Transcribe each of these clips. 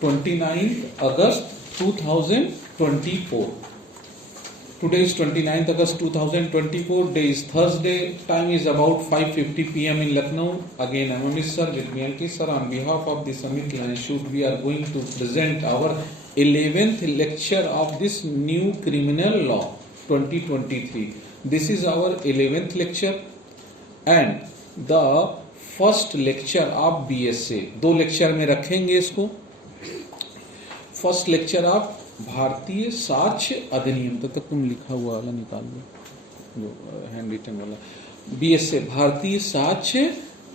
29th August 2024. Today is 29th August 2024. Day is Thursday. Time is about 5:50 p.m. in Lucknow. Again, I'm Amit sir with me Ankit sir. On behalf of the Samit Line Shoot, we are going to present our 11th lecture of this new criminal law 2023. This is our 11th lecture and the first lecture of BSA. दो lecture में रखेंगे इसको. First lecture of भारतीय साक्ष्य अधिनियम. तक तुम लिखा हुआ वाला निकाल लो, जो हैंड रिटन वाला. बीएसए भारतीय साक्ष्य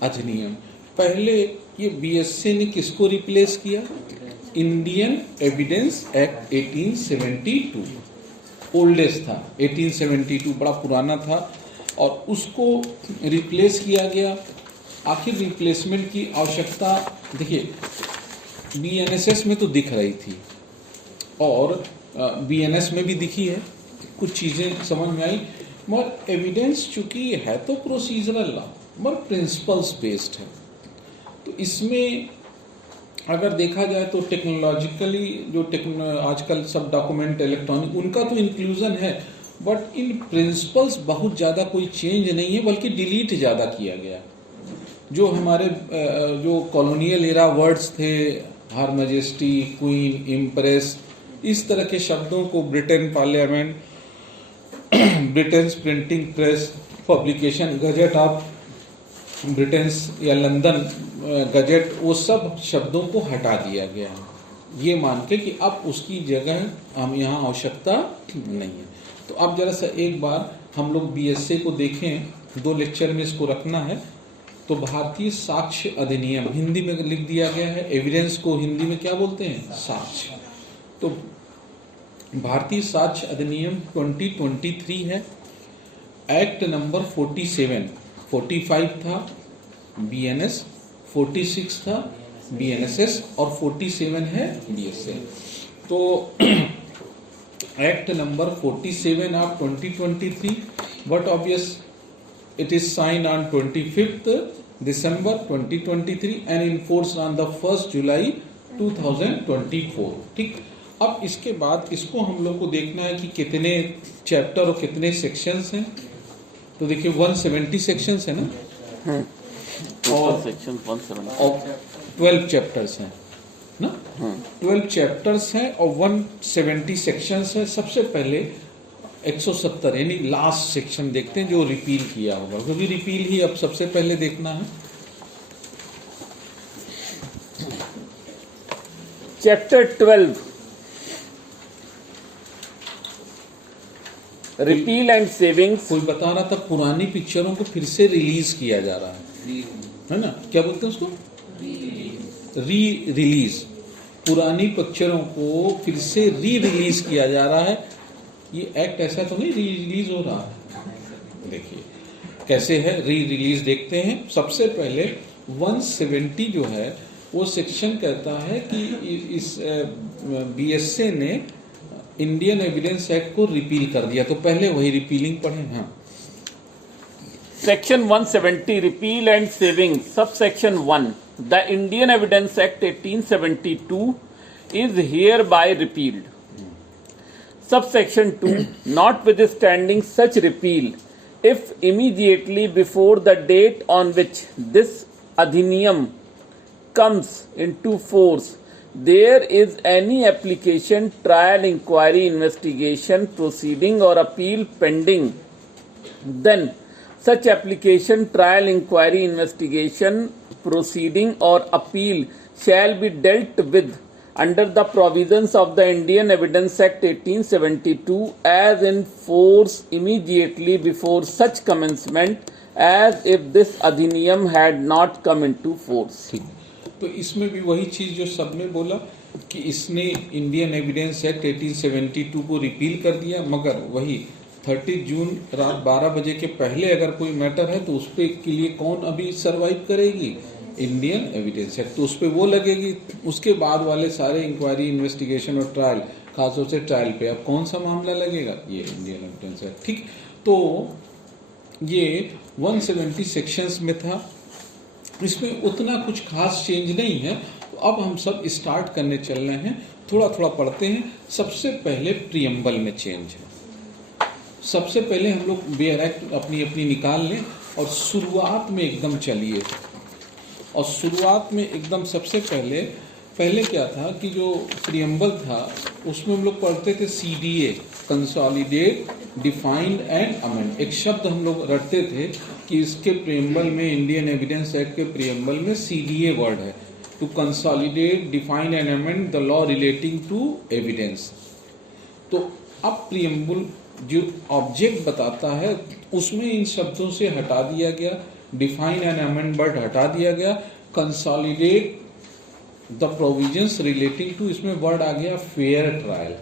अधिनियम. पहले ये बीएसए ने किसको रिप्लेस किया? Indian evidence act 1872. ओल्डेस्ट था 1872, बड़ा पुराना था और उसको रिप्लेस किया गया. आखिर रिप्लेसमेंट की आवश्यकता देखिए बीएनएसएस में तो दिख रही थी और बीएनएस में भी दिखी है, कुछ चीजें समझ में आई, मगर एविडेंस चूंकि है तो प्रोसीजरल लॉ मगर प्रिंसिपल्स बेस्ड है. तो इसमें अगर देखा जाए तो टेक्नोलॉजिकली जो आजकल सब डॉक्यूमेंट इलेक्ट्रॉनिक उनका तो इंक्लूजन है, बट इन प्रिंसिपल्स बहुत ज़्यादा कोई चेंज नहीं है, बल्कि डिलीट ज़्यादा किया गया. जो हमारे जो कॉलोनियल एरा वर्ड्स थे, हर मैजेस्टी, क्वीन, इम्प्रेस, इस तरह के शब्दों को Britain parliament, Britain printing press, publication, gazette of Britain या लंदन गजेट, वो सब शब्दों को हटा दिया गया है, ये मान के कि अब उसकी जगह हम यहाँ आवश्यकता नहीं है. तो अब जरा सा एक बार हम लोग बीएसए को देखें. दो लेक्चर में इसको रखना है. तो भारतीय साक्ष्य अधिनियम हिंदी में लिख दिया गया है. एविडेंस को हिंदी में क्या बोलते हैं? साक्ष्य. तो भारतीय साक्ष्य अधिनियम 2023 है. एक्ट नंबर 47, 45 था बीएनएस, 46 था बीएनएसएस और 47 है बीएसए. तो act number 47 of 2023, but obvious it is signed on 25th December 2023 and enforced on the 1st July 2024. ठीक. अब इसके बाद इसको हम लोग को देखना है कि कितने चैप्टर और कितने सेक्शंस हैं. तो देखिए 170 सेक्शंस है ना, और सेक्शन 170 और 12 चैप्टर्स हैं ना. 12 चैप्टर्स हैं और 170 सेक्शंस हैं. सबसे पहले 170 यानी लास्ट सेक्शन देखते हैं जो रिपील किया होगा, क्योंकि रिपील ही अब सबसे पहले देखना है. Chapter 12 repeal and savings. कोई बता रहा था पुरानी पिक्चरों को फिर से रिलीज किया जा रहा है ना, क्या बोलते हैं उसको? Re release. पुरानी पिक्चरों को फिर से री रिलीज किया जा रहा है. ये एक्ट ऐसा तो नहीं री रिलीज हो रहा है. देखिए कैसे है री रिलीज, देखते हैं. सबसे पहले 170 जो है वो सेक्शन कहता है कि इस बीएसए ने इंडियन एविडेंस एक्ट को रिपील कर दिया. तो पहले वही रिपीलिंग पढ़े. हाँ, सेक्शन 170 रिपील एंड सेविंग. सब section 1 the Indian evidence act 1872 is here bye repealed. Subsection 2, notwithstanding such repeal, if immediately before the date on which this adhiniyam comes into force, there is any application, trial, inquiry, investigation, proceeding or appeal pending, then such application, trial, inquiry, investigation, proceeding or appeal shall be dealt with under the provisions of the Indian Evidence Act 1872 as in force immediately before such commencement as if this adhiniyam had not come into force. तो इसमें भी वही चीज जो सबने बोला कि इसने इंडियन एविडेंस एक्ट 1872 को रिपील कर दिया, मगर वही 30 जून रात 12 बजे के पहले अगर कोई मैटर है तो उस पे के लिए कौन अभी सरवाइव करेगी? Indian evidence act. तो उस पर वो लगेगी. उसके बाद वाले सारे इंक्वायरी, इन्वेस्टिगेशन और ट्रायल, खासतौर से ट्रायल पे अब कौन सा मामला लगेगा? ये इंडियन एविडेंस एक्ट. ठीक. तो ये 170 सेक्शंस में था. इसमें उतना कुछ खास चेंज नहीं है. तो अब हम सब स्टार्ट करने चल रहे हैं, थोड़ा थोड़ा पढ़ते हैं। सबसे पहले प्रियम्बल में चेंज है। सबसे पहले हम लोग बेयर एक्ट अपनी अपनी निकाल लें और शुरुआत में एकदम चलिए। और शुरुआत में एकदम सबसे पहले क्या था कि जो प्रियम्बल था उसमें हम लोग पढ़ते थे CDA, consolidate, defined and amend. एक शब्द हम लोग रटते थे कि इसके प्रियम्बल में, इंडियन एविडेंस एक्ट के प्रियम्बल में CDA वर्ड है, to consolidate, define and amend the law relating to evidence. तो अब प्रियम्बल जो ऑब्जेक्ट बताता है उसमें इन शब्दों से हटा दिया गया, डिफाइन एंड अमेंड वर्ड हटा दिया गया, consolidate the provisions relating to, इसमें वर्ड आ गया फेयर ट्रायल।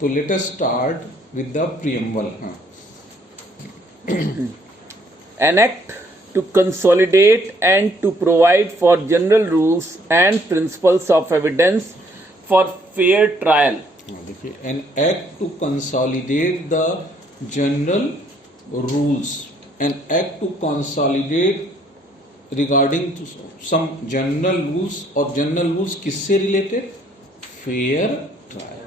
तो let us start with the preamble. हाँ, An act to consolidate and to provide for general rules and principles of evidence for fair trial. देखिए, an act to consolidate the general rules, an act to consolidate regarding some general rules, और general rules किससे related? Fair trial.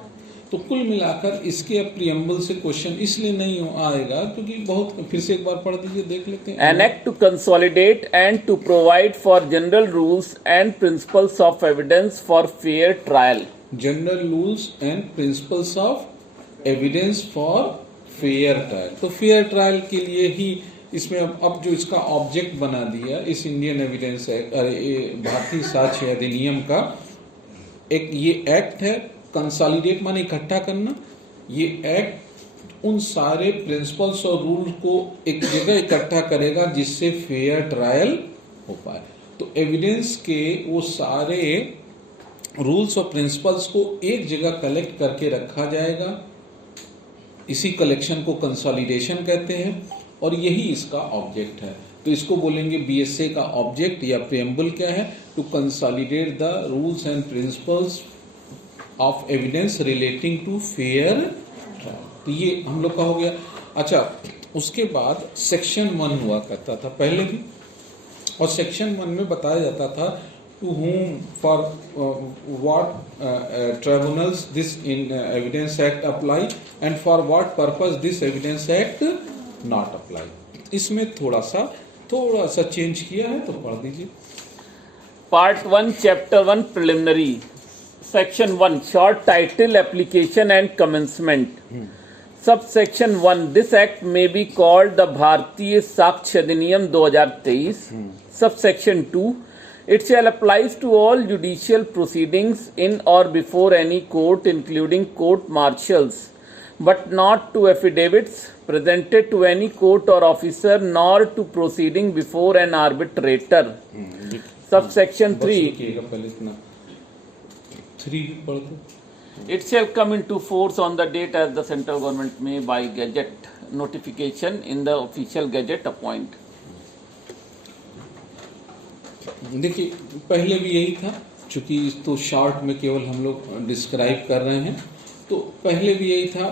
तो कुल मिलाकर इसके अब preamble से question इसलिए नहीं आएगा क्योंकि बहुत, फिर से एक बार पढ़ दीजिए, देख लेते हैं। An act to consolidate and to provide for general rules and principles of evidence for fair trial. General rules and principles of evidence for fair trial. तो फेयर ट्रायल के लिए ही इसमें अब जो इसका ऑब्जेक्ट बना दिया इस इंडियन एविडेंस एक्ट, भारतीय साक्ष्य अधिनियम का एक ये एक्ट है। कंसोलिडेट माने इकट्ठा करना। ये एक्ट उन सारे प्रिंसिपल्स और रूल को एक जगह इकट्ठा करेगा जिससे फेयर ट्रायल हो पाए। तो एविडेंस के वो सारे रूल्स और प्रिंसिपल्स को एक जगह कलेक्ट करके रखा जाएगा। इसी कलेक्शन को कंसोलिडेशन कहते हैं और यही इसका ऑब्जेक्ट है। तो इसको बोलेंगे BSA का ऑब्जेक्ट या प्रियम्बल क्या है? To consolidate the rules and principles of evidence relating to fair trial. तो ये हम लोग का हो गया। अच्छा, उसके बाद सेक्शन 1 हुआ करता था पहले भी, और सेक्शन 1 में बताया जाता था to whom, for what tribunals this evidence act apply and for what purpose this evidence act not apply। इसमें थोड़ा सा चेंज किया है, तो पढ़ दीजिए। Part 1, Chapter 1, Preliminary. Section 1, Short Title, Application and Commencement. Subsection 1, This Act may be called the भारतीय साक्ष्य अधिनियम 2023. Subsection 2, It shall applies to all judicial proceedings in or before any court, including court martials, but not to affidavits presented to any court or officer, nor to proceeding before an arbitrator. Subsection 3. पहले इतना 3 पढ़ दो। It shall come into force on the date as the central government may by gazette notification in the official gazette appoint. देखिए, पहले भी यही था, चूंकि तो शॉर्ट में केवल हम लोग डिस्क्राइब कर रहे हैं। तो पहले भी यही था,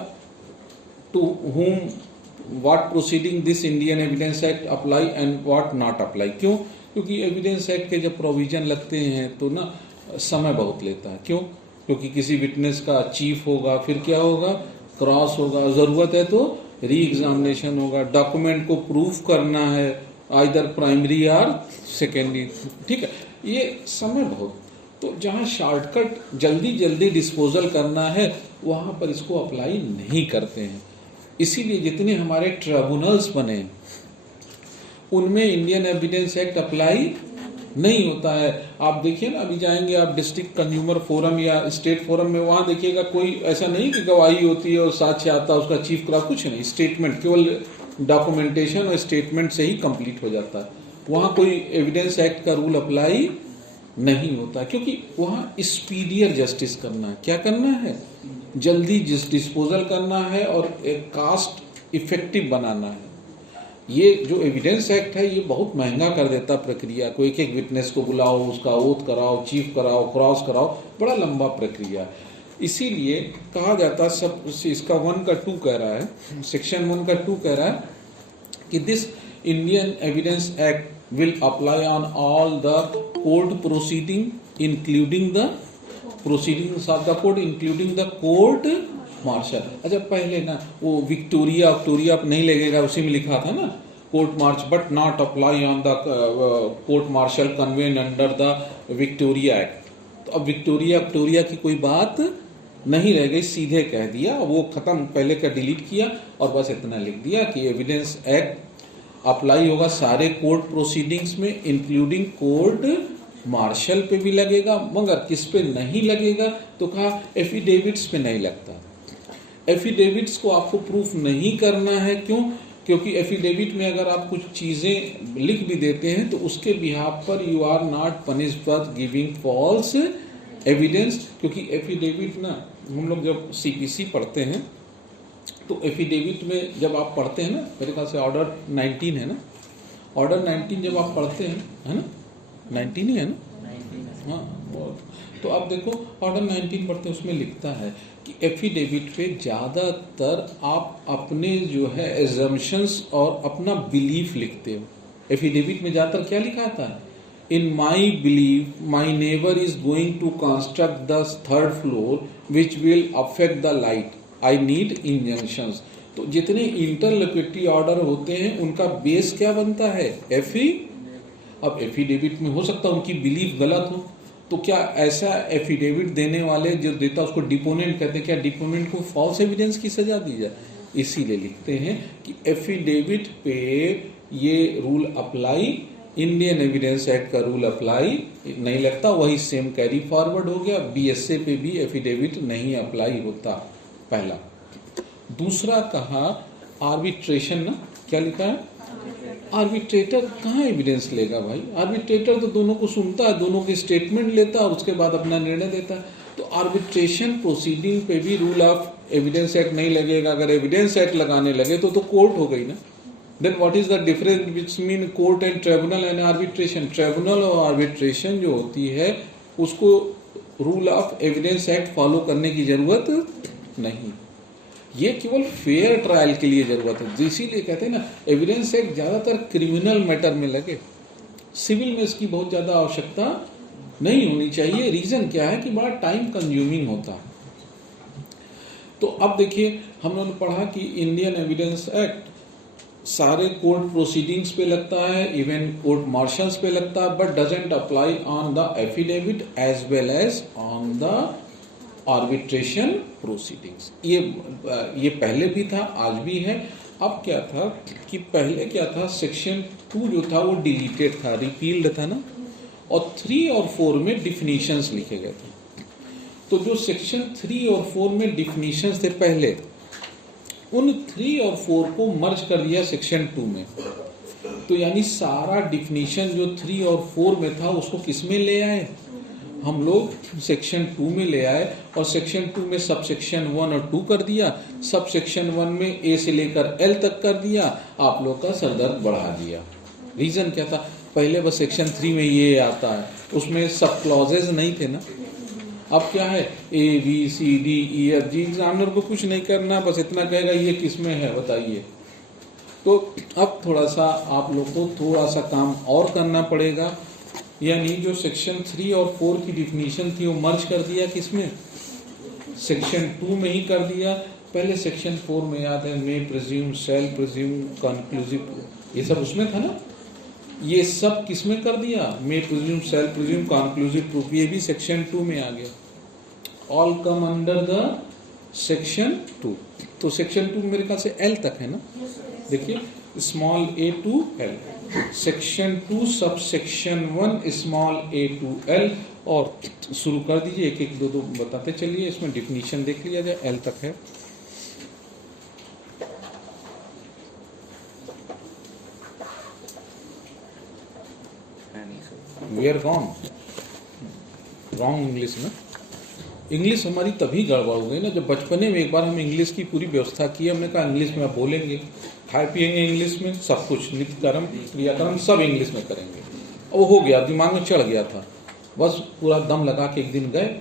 to whom what proceeding this Indian Evidence Act apply and what not apply। क्यों? क्योंकि एविडेंस एक्ट के जब प्रोविजन लगते हैं तो ना समय बहुत लेता है। क्यों? क्योंकि किसी विटनेस का चीफ होगा, फिर क्या होगा, क्रॉस होगा, जरूरत है तो री एग्जामिनेशन होगा, डॉक्यूमेंट को प्रूफ करना है, आइदर प्राइमरी और सेकेंडरी। ठीक है, ये समय बहुत। तो जहाँ शॉर्टकट जल्दी डिस्पोजल करना है वहाँ पर इसको अप्लाई नहीं करते हैं। इसीलिए जितने हमारे ट्रिब्यूनल्स बने उनमें इंडियन एविडेंस एक्ट अप्लाई नहीं होता है। आप देखिए ना, अभी जाएंगे आप डिस्ट्रिक्ट कंज्यूमर फोरम या स्टेट फोरम में, वहाँ देखिएगा कोई ऐसा नहीं कि गवाही होती है और साक्ष्य आता है उसका चीफ करा, कुछ नहीं, स्टेटमेंट, केवल डॉक्यूमेंटेशन और स्टेटमेंट से ही कंप्लीट हो जाता है। वहाँ कोई एविडेंस एक्ट का रूल अप्लाई नहीं होता, क्योंकि वहाँ स्पीडियर जस्टिस करना है। क्या करना है? जल्दी डिस्पोजल करना है और एक कास्ट इफेक्टिव बनाना है। ये जो एविडेंस एक्ट है ये बहुत महंगा कर देता प्रक्रिया को। एक विटनेस को बुलाओ, उसका ओथ कराओ, चीफ कराओ, क्रॉस कराओ, बड़ा लंबा प्रक्रिया है। इसीलिए कहा जाता है, सब इसका 1 का 2 कह रहा है, सेक्शन 1 का 2 कह रहा है कि this Indian evidence act will apply on all the court proceeding including the proceedings of the court including the court martial. अच्छा पहले ना वो विक्टोरिया नहीं लगेगा, उसी में लिखा था ना court march but not apply on the court martial convene under the Victoria act. तो अब विक्टोरिया की कोई बात नहीं रह गई, सीधे कह दिया, वो खत्म, पहले का डिलीट किया और बस इतना लिख दिया कि एविडेंस एक्ट अप्लाई होगा सारे कोर्ट प्रोसीडिंग्स में इंक्लूडिंग कोर्ट मार्शल पे भी लगेगा, मगर किस पे नहीं लगेगा तो कहा एफिडेविट्स पे नहीं लगता। एफिडेविट्स को आपको प्रूफ नहीं करना है, क्यों? क्योंकि एफिडेविट में अगर आप कुछ चीजें लिख भी देते हैं तो उसके बिहाफ पर you are not punished for giving false evidence. क्योंकि एफिडेविट ना हम लोग जब सीपीसी पढ़ते हैं तो एफिडेविट में जब आप पढ़ते हैं ना, मेरे ख्याल से ऑर्डर 19 है ना, ऑर्डर 19 जब आप पढ़ते हैं है ना, 19 ही है ना, हाँ। तो आप देखो ऑर्डर 19 पढ़ते हैं, उसमें लिखता है कि एफिडेविट पे ज़्यादातर आप अपने जो है एजम्पशंस और अपना बिलीफ लिखते हो। एफिडेविट में ज़्यादातर क्या लिखा था? In my belief my neighbour is going to construct the 3rd floor which will affect the light, I need injunctions. तो जितने इंटरलोक्यूटरी ऑर्डर होते हैं उनका बेस क्या बनता है? एफी। अब एफिडेविट में हो सकता है उनकी बिलीफ गलत हो, तो क्या ऐसा एफिडेविट देने वाले जो देता उसको डिपोनेंट कहते हैं, क्या डिपोनेंट को फॉल्स एविडेंस की सजा दी जाए? इसीलिए लिखते हैं कि एफिडेविट पे ये rule apply, Indian evidence act का रूल अप्लाई नहीं लगता, वही सेम कैरी फॉरवर्ड हो गया। बीएसए पे भी एफिडेविट नहीं अप्लाई होता, पहला। दूसरा कहा आर्बिट्रेशन, ना क्या लिखा है? आर्बिट्रेटर कहाँ एविडेंस लेगा भाई? आर्बिट्रेटर तो दोनों को सुनता है, दोनों के स्टेटमेंट लेता है और उसके बाद अपना निर्णय देता है। तो आर्बिट्रेशन प्रोसीडिंग पे भी रूल ऑफ एविडेंस एक्ट नहीं लगेगा। अगर एविडेंस एक्ट लगाने लगे तो कोर्ट हो गई ना। Then what is the difference between court and tribunal and arbitration? Tribunal और आर्बिट्रेशन जो होती है उसको rule of evidence act follow करने की जरूरत नहीं, ये केवल फेयर ट्रायल के लिए जरूरत है। इसीलिए कहते हैं ना एविडेंस एक्ट ज्यादातर क्रिमिनल मैटर में लगे, सिविल में इसकी बहुत ज्यादा आवश्यकता नहीं होनी चाहिए। रीजन क्या है कि बड़ा टाइम कंज्यूमिंग होता है। तो अब देखिए हम लोगों ने पढ़ा कि इंडियन एविडेंस एक्ट सारे कोर्ट प्रोसीडिंग्स पे लगता है, इवन कोर्ट मार्शल्स पे लगता है, but doesn't apply on the affidavit as well as on the arbitration proceedings. ये पहले भी था, आज भी है। अब क्या था कि पहले क्या था, सेक्शन 2 जो था वो डिलीटेड था, रिपील्ड था ना, और 3 और 4 में डिफिनीशंस लिखे गए थे। तो जो सेक्शन 3 और 4 में डिफिनीशंस थे पहले, उन 3 और 4 को मर्ज कर दिया सेक्शन 2 में। तो यानी सारा डिफिनीशन जो 3 और 4 में था उसको किस में ले आए? हम लोग सेक्शन 2 में ले आए, और सेक्शन 2 में सब सेक्शन 1 और 2 कर दिया, सब सेक्शन 1 में ए से लेकर एल तक कर दिया, आप लोग का सरदर्द बढ़ा दिया। रीजन क्या था? पहले बस सेक्शन 3 में ये आता है, उसमें सब क्लॉजेज नहीं थे ना। अब क्या है, A B C D E F G, examiner को कुछ नहीं करना, बस इतना कहेगा ये किस में है बताइए। तो अब थोड़ा सा आप लोग को थोड़ा सा काम और करना पड़ेगा, यानी जो सेक्शन 3 और 4 की डिफिनीशन थी वो मर्ज कर दिया किसमें? सेक्शन 2 में ही कर दिया। पहले सेक्शन 4 में याद है, मे प्रिज्यूम, शैल प्रिज्यूम, कंक्लूसिव, ये सब उसमें था ना। ये सब किसमें कर दिया? मे प्रिज्यूम, शैल प्रिज्यूम, कंक्लूसिव प्रूफ, ये भी सेक्शन 2 में आ गया। All come under the section 2। तो सेक्शन 2 मेरे ख्याल से एल तक है ना, देखिए small a to l, section 2 sub section 1 small a to l, और शुरू कर दीजिए, एक एक दो दो बताते चलिए। इसमें डिफिनीशन देख लिया जाए, l तक है। We are gone wrong English में। इंग्लिश हमारी तभी गड़बड़ हो गई ना जब बचपने में एक बार हम इंग्लिश की पूरी व्यवस्था की, हमने कहा इंग्लिश में आप बोलेंगे, खाए पिएंगे इंग्लिश में, सब कुछ नित्य कर्म क्रियाकर्म सब इंग्लिश में करेंगे। वो हो गया, दिमाग में चढ़ गया था, बस पूरा दम लगा के एक दिन गए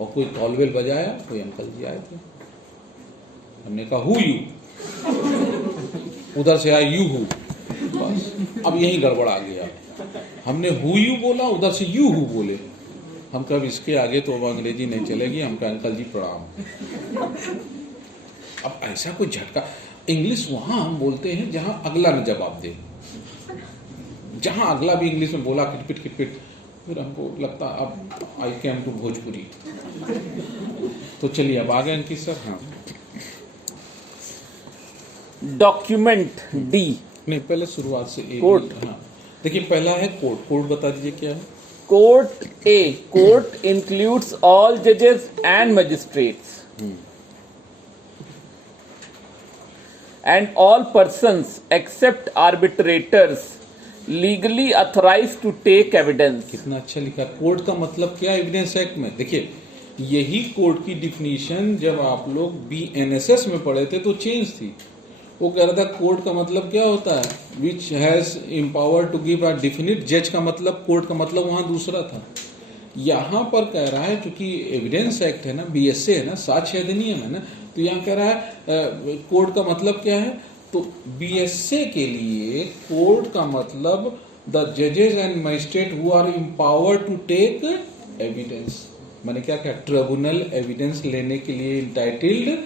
और कोई कॉलबेल बजाया, कोई अंकल जी आए थे, हमने कहा हु यू, उधर से आया यू हु, बस अब यही गड़बड़ा गया। हमने हु यू बोला, उधर से यू हु बोले, हम कब इसके आगे तो अब अंग्रेजी नहीं चलेगी, हम कहें अंकल जी प्रणाम। अब ऐसा कोई झटका, इंग्लिश वहां हम बोलते हैं जहां अगला न जवाब दे, जहां अगला भी इंग्लिश में बोला किटपिट किटपिट, फिर हमको लगता अब आई कैम टू भोजपुरी। तो चलिए अब आ गए अंकित सर। हाँ डॉक्यूमेंट डी। नहीं, पहले शुरुआत से कोर्ट। हाँ देखिए, पहला है कोर्ट। कोर्ट बता दीजिए क्या है। कोर्ट ए, कोर्ट इंक्लूड्स ऑल जजेस and magistrates and all persons except arbitrators legally authorized to take evidence। कितना अच्छा लिखा। कोर्ट का मतलब क्या है एविडेंस एक्ट में? देखिए, यही कोर्ट की डिफिनीशन जब आप लोग BNSS में पढ़े थे तो चेंज थी। वो कह रहा था कोर्ट का मतलब क्या होता है, which has empower to give a definite जज का मतलब, कोर्ट का मतलब वहां दूसरा था। यहाँ पर कह रहा है क्योंकि एविडेंस एक्ट है ना, BSA है ना, साक्ष्य अधिनियम है ना, तो यहाँ कह रहा है कोर्ट का मतलब क्या है, तो BSA के लिए कोर्ट का मतलब द जजेस and magistrate who are empower to take evidence. मैंने क्या कहा, ट्रिब्यूनल एविडेंस लेने के लिए इंटाइटल्ड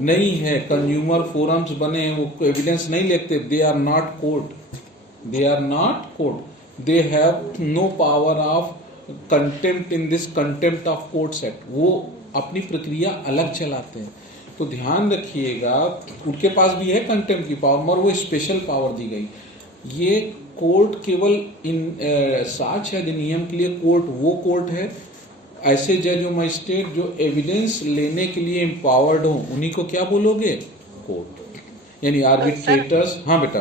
नहीं है। कंज्यूमर फोरम्स बने हैं, वो एविडेंस नहीं लेते। They are not court, they are not court, they have no power of contempt in this contempt of courts act. वो अपनी प्रक्रिया अलग चलाते हैं। तो ध्यान रखिएगा, उनके पास भी है कंटेम्प्ट की पावर, मगर वो स्पेशल पावर दी गई। ये कोर्ट केवल इन साक्ष्य अधिनियम के लिए कोर्ट वो कोर्ट है, ऐसे जज और मजिस्ट्रेट जो एविडेंस लेने के लिए एम्पावर्ड हो उन्हीं को क्या बोलोगे, कोर्ट। यानी आर्बिट्रेटर्स। हाँ बेटा।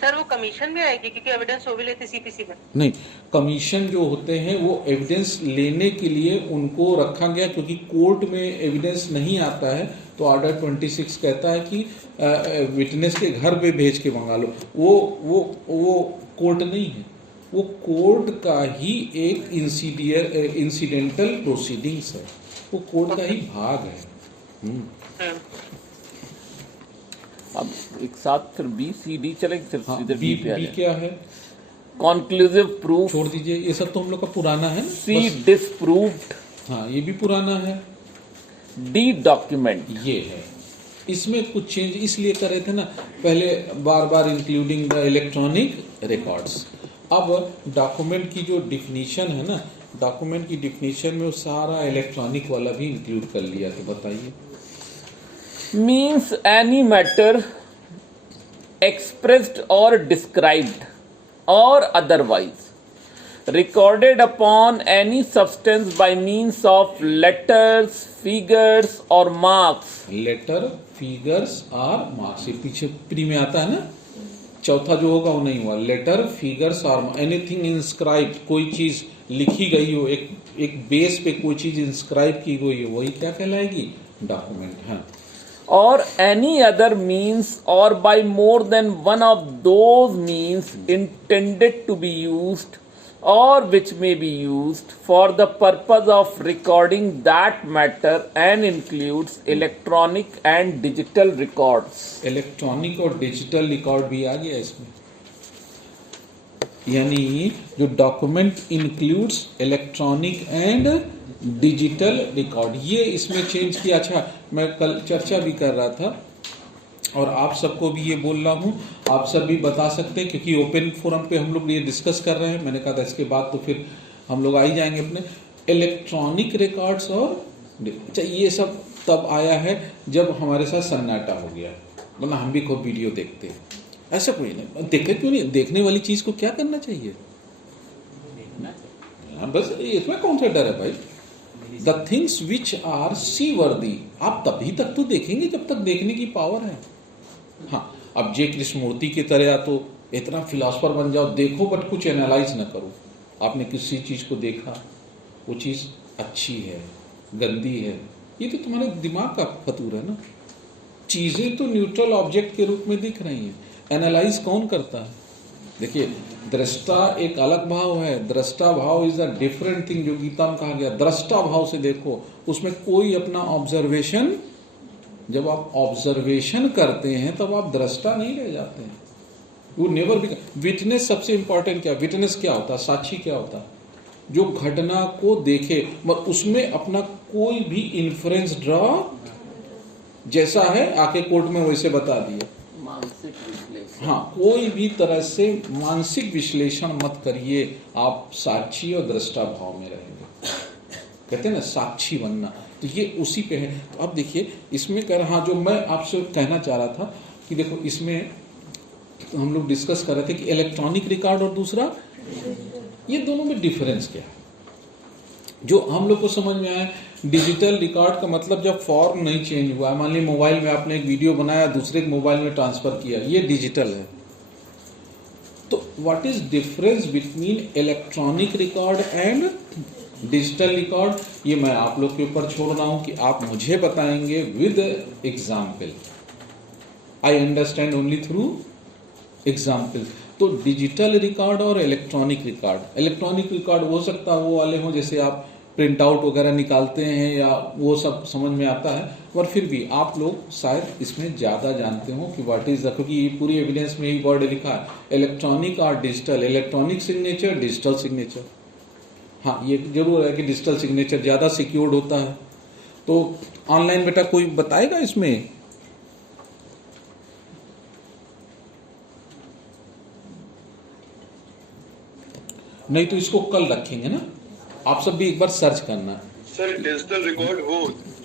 सर वो कमीशन भी आएगी क्योंकि एविडेंस वो भी लेते CPC में। नहीं, कमीशन जो होते हैं वो एविडेंस लेने के लिए उनको रखा गया, क्योंकि कोर्ट में एविडेंस नहीं आता है तो ऑर्डर 26 कहता है कि विटनेस के घर पे भेज के मंगा लो। वो कोर्ट नहीं है, वो कोर्ट का ही एक इंसिडेंटल प्रोसीडिंग्स है, वो कोर्ट का ही भाग है। अब एक साथ फिर BCD चलेंगे, फिर हाँ, इधर बी B पे आ जाए। क्या है? Conclusive proof. छोड़ दीजिए, ये सब तो हम लोग का पुराना है। C disproved. हाँ, ये भी पुराना है। D document. ये है, इसमें कुछ चेंज इसलिए कर रहे थे ना, पहले बार बार इंक्लूडिंग द इलेक्ट्रॉनिक रिकॉर्ड्स। अब डॉक्यूमेंट की जो डिफिनीशन है ना, डॉक्यूमेंट की डिफिनीशन में वो सारा इलेक्ट्रॉनिक वाला भी इंक्लूड कर लिया। तो बताइए। Means any matter expressed or described or otherwise recorded upon any substance by means of letters, figures or marks। Letter, figures और मार्क्स, ये पीछे प्री में आता है ना। चौथा जो होगा वो नहीं हुआ। लेटर, फिगर्स और एनीथिंग इंस्क्राइब, कोई चीज लिखी गई हो, एक बेस पे कोई चीज इंस्क्राइब की गई हो, वही क्या कहलाएगी, डॉक्यूमेंट। हाँ। or any other means or by more than one of those means intended to be used or which may be used for the purpose of recording that matter and includes electronic and digital records। Electronic और digital record भी आ गया इसमें, यानी जो document includes electronic and digital record, ये इसमें change किया। अच्छा, मैं कल चर्चा भी कर रहा था और आप सबको भी ये बोल रहा हूँ, आप सब भी बता सकते हैं क्योंकि ओपन फोरम पे हम लोग ये डिस्कस कर रहे हैं। मैंने कहा था इसके बाद तो फिर हम लोग आ ही जाएंगे अपने इलेक्ट्रॉनिक रिकॉर्ड्स। और अच्छा, ये सब तब आया है जब हमारे साथ सन्नाटा हो गया, वरना हम भी खूब वीडियो देखते। ऐसा कोई नहीं, देखे क्यों नहीं, देखने वाली चीज को क्या करना चाहिए, बस इसमें कौन सा डर है भाई। द थिंग्स विच आर सी वर्दी, आप तभी तक तो देखेंगे जब तक देखने की पावर है। हाँ, अब जे कृष्णमूर्ति की तरह तो इतना फिलोसफर बन जाओ, देखो बट कुछ एनालाइज ना करो। आपने किसी चीज को देखा, वो चीज अच्छी है, गंदी है, ये तो तुम्हारे दिमाग का फतूर है ना। चीजें तो न्यूट्रल ऑब्जेक्ट के रूप में दिख रही हैं, एनालाइज कौन करता है। देखिए, दृष्टा एक अलग भाव है, दृष्टा भाव इज अ डिफरेंट थिंग, जो गीता में कहा गया। दृष्टा भाव से देखो, उसमें कोई अपना ऑब्जर्वेशन, जब आप ऑब्जर्वेशन करते हैं तब आप दृष्टा नहीं रह जाते हैं, वो नेवर बिकम। विटनेस सबसे इंपॉर्टेंट क्या, विटनेस क्या होता है, साक्षी क्या होता है, जो घटना को देखे मगर उसमें अपना कोई भी इन्फ्रेंस ड्रॉ जैसा है आके कोर्ट में वैसे बता दिया। मानसिक विश्लेषण। हाँ, कोई भी तरह से मानसिक विश्लेषण मत करिए, आप साक्षी और दृष्टा भाव में रहेंगे। कहते हैं ना साक्षी बनना, तो ये उसी पे है। तो अब देखिए इसमें कह रहा, हाँ जो मैं आपसे कहना चाह रहा था कि देखो इसमें हम लोग डिस्कस कर रहे थे कि इलेक्ट्रॉनिक रिकॉर्ड और दूसरा, ये दोनों में डिफरेंस क्या है। जो हम लोग को समझ में आया, डिजिटल रिकॉर्ड का मतलब जब फॉर्म नहीं चेंज हुआ, मान लीजिए मोबाइल में आपने एक वीडियो बनाया दूसरे के मोबाइल में ट्रांसफर किया, ये डिजिटल है। तो what is difference between electronic record and digital record, ये मैं आप लोग के ऊपर छोड़ रहा हूं कि आप मुझे बताएंगे with example. I understand only through example. तो डिजिटल रिकॉर्ड और इलेक्ट्रॉनिक रिकॉर्ड हो सकता है वो वाले हो जैसे आप प्रिंट आउट वगैरह निकालते हैं या वो सब समझ में आता है, पर फिर भी आप लोग शायद इसमें ज़्यादा जानते हो कि व्हाट इज, क्योंकि ये पूरी एविडेंस में ही वर्ड लिखा है इलेक्ट्रॉनिक और digital, electronic signature, digital signature. हाँ, ये जरूर है कि डिजिटल सिग्नेचर ज़्यादा सिक्योर्ड होता है। तो ऑनलाइन बेटा कोई बताएगा इसमें? नहीं तो इसको कल रखेंगे ना, आप सब भी एक बार सर्च करना। सर डिजिटल रिकॉर्ड वो,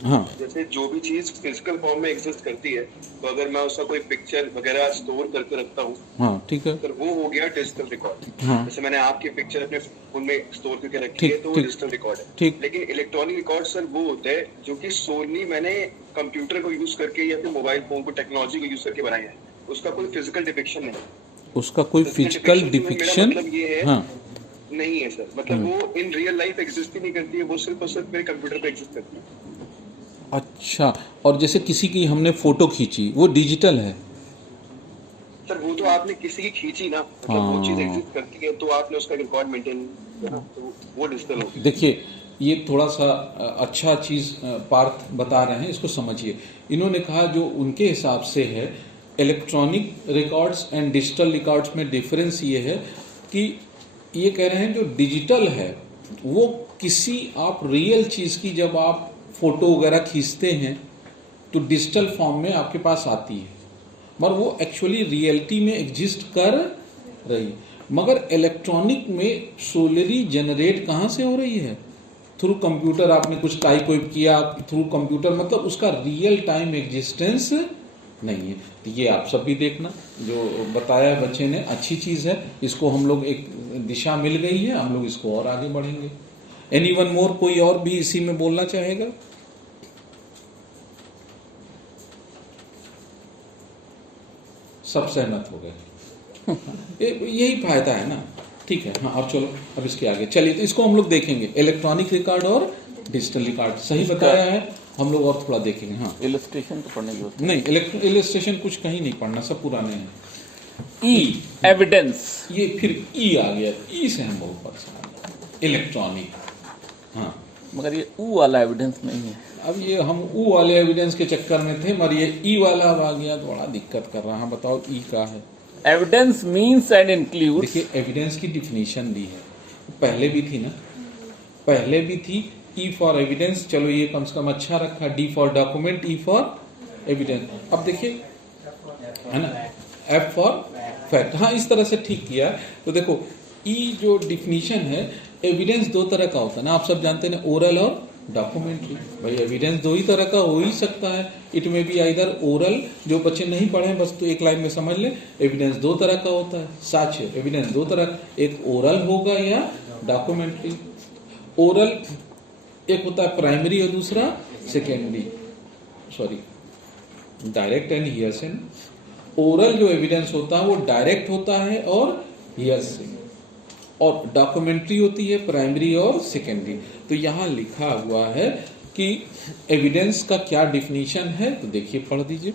हाँ, जैसे जो भी चीज फिजिकल फॉर्म में एग्जिस्ट करती है, तो अगर मैं उसका कोई पिक्चर वगैरह स्टोर करके रखता हूँ, हाँ ठीक है, सर वो हो गया डिजिटल रिकॉर्ड। हाँ। जैसे मैंने आपकी पिक्चर अपने फोन में स्टोर करके रखी ठीक, है, तो वो ठीक, डिजिटल रिकॉर्ड है। ठीक। लेकिन इलेक्ट्रॉनिक रिकॉर्ड सर वो होता है जो कि सोलली मैंने कंप्यूटर को यूज करके या फिर मोबाइल फोन को, टेक्नोलॉजी को यूज करके बनाया है, उसका कोई फिजिकल डिपिक्शन नहीं, उसका कोई फिजिकल डिपिक्शन मतलब ये है, हाँ नहीं है सर। मतलब वो इन रियल लाइफ एग्जिस्ट ही नहीं करती है, वो सिर्फ और सिर्फ मेरे कंप्यूटर पे एग्जिस्ट करती है। अच्छा, और जैसे किसी की हमने फोटो खींची वो डिजिटल है? सर वो तो आपने किसी की खींची ना, मतलब वो चीज एग्जिस्ट करती है, तो आपने उसका रिकॉर्ड मेंटेन किया ना, तो वो डिजिटल होगी। देखिए ये थोड़ा सा अच्छा चीज पार्थ बता रहे हैं, इसको समझिए। इन्होंने कहा जो उनके हिसाब से है electronic records and digital records में डिफरेंस ये है कि ये कह रहे हैं जो डिजिटल है वो किसी आप रियल चीज की जब आप फोटो वगैरह खींचते हैं तो डिजिटल फॉर्म में आपके पास आती है, मगर वो एक्चुअली रियलिटी में एग्जिस्ट कर रही है। मगर इलेक्ट्रॉनिक में सोलरी जनरेट कहाँ से हो रही है? Through computer. आपने कुछ टाइप वाइप किया थ्रू कंप्यूटर, मतलब उसका रियल टाइम एग्जिस्टेंस नहीं है। तो ये आप सब भी देखना, जो बताया बच्चे ने अच्छी चीज़ है, इसको हम लोग एक दिशा मिल गई है, हम लोग इसको और आगे बढ़ेंगे। एनीवन मोर, कोई और भी इसी में बोलना चाहेगा? सब सहमत हो गए। यही फायदा है ना। ठीक है, हाँ अब चलो, अब इसके आगे चलिए। तो इसको हम लोग देखेंगे, इलेक्ट्रॉनिक रिकॉर्ड और डिजिटल रिकॉर्ड सही बताया है, हम लोग और थोड़ा देखेंगे। हाँ, इलस्ट्रेशन तो पढ़ने की जरूरत नहीं, इलस्ट्रेशन कुछ कहीं नहीं पढ़ना, सब पुराने हैं। ई एविडेंस, ये फिर ई आ गया, ई से हम बहुत परेशान। इलेक्ट्रॉनिक, हाँ, मगर ये ऊ वाला एविडेंस नहीं है। अब ये हम ऊ वाले एविडेंस के चक्कर में थे, मगर ये ई वाला अब आ गया तो बड़ा दिक्कत कर रहा है। बताओ ई का है? एविडेंस मीन्स एंड इंक्लूड्स, देखिए एविडेंस की डिफिनीशन दी है, पहले भी थी ना, पहले भी थी। ई फॉर एविडेंस, चलो ये कम से कम अच्छा रखा। D for document, E for evidence. अब देखिए है ना, एफ फॉर फैक्ट। हाँ, इस तरह से ठीक किया। तो देखो ई जो डिफिनीशन है, एविडेंस दो तरह का होता है ना, आप सब जानते हैं, ओरल और डॉक्यूमेंट्री। भाई एविडेंस दो ही तरह का हो ही सकता है। इट में बी आइदर ओरल, जो बच्चे नहीं पढ़े हैं बस तो एक लाइन में समझ ले, एविडेंस दो तरह का होता है। साक्ष्य एविडेंस दो तरह, एक ओरल होगा या डॉक्यूमेंट्री। ओरल एक होता है प्राइमरी और दूसरा secondary, sorry direct and hearsay. Oral जो एविडेंस होता है वो डायरेक्ट होता है और हियरसे, और डॉक्यूमेंट्री होती है प्राइमरी और सेकेंडरी। तो यहाँ लिखा हुआ है कि एविडेंस का क्या डिफिनीशन है, तो देखिए पढ़ दीजिए।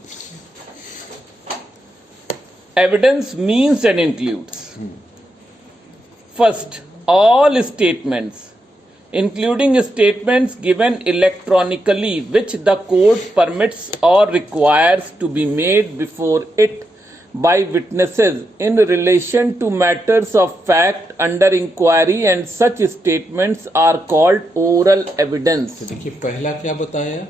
Evidence means and includes first all statements including statements given electronically which the court permits or requires to be made before it by witnesses in relation to matters of fact under inquiry, and such statements are called oral evidence. देखिए पहला क्या बताया,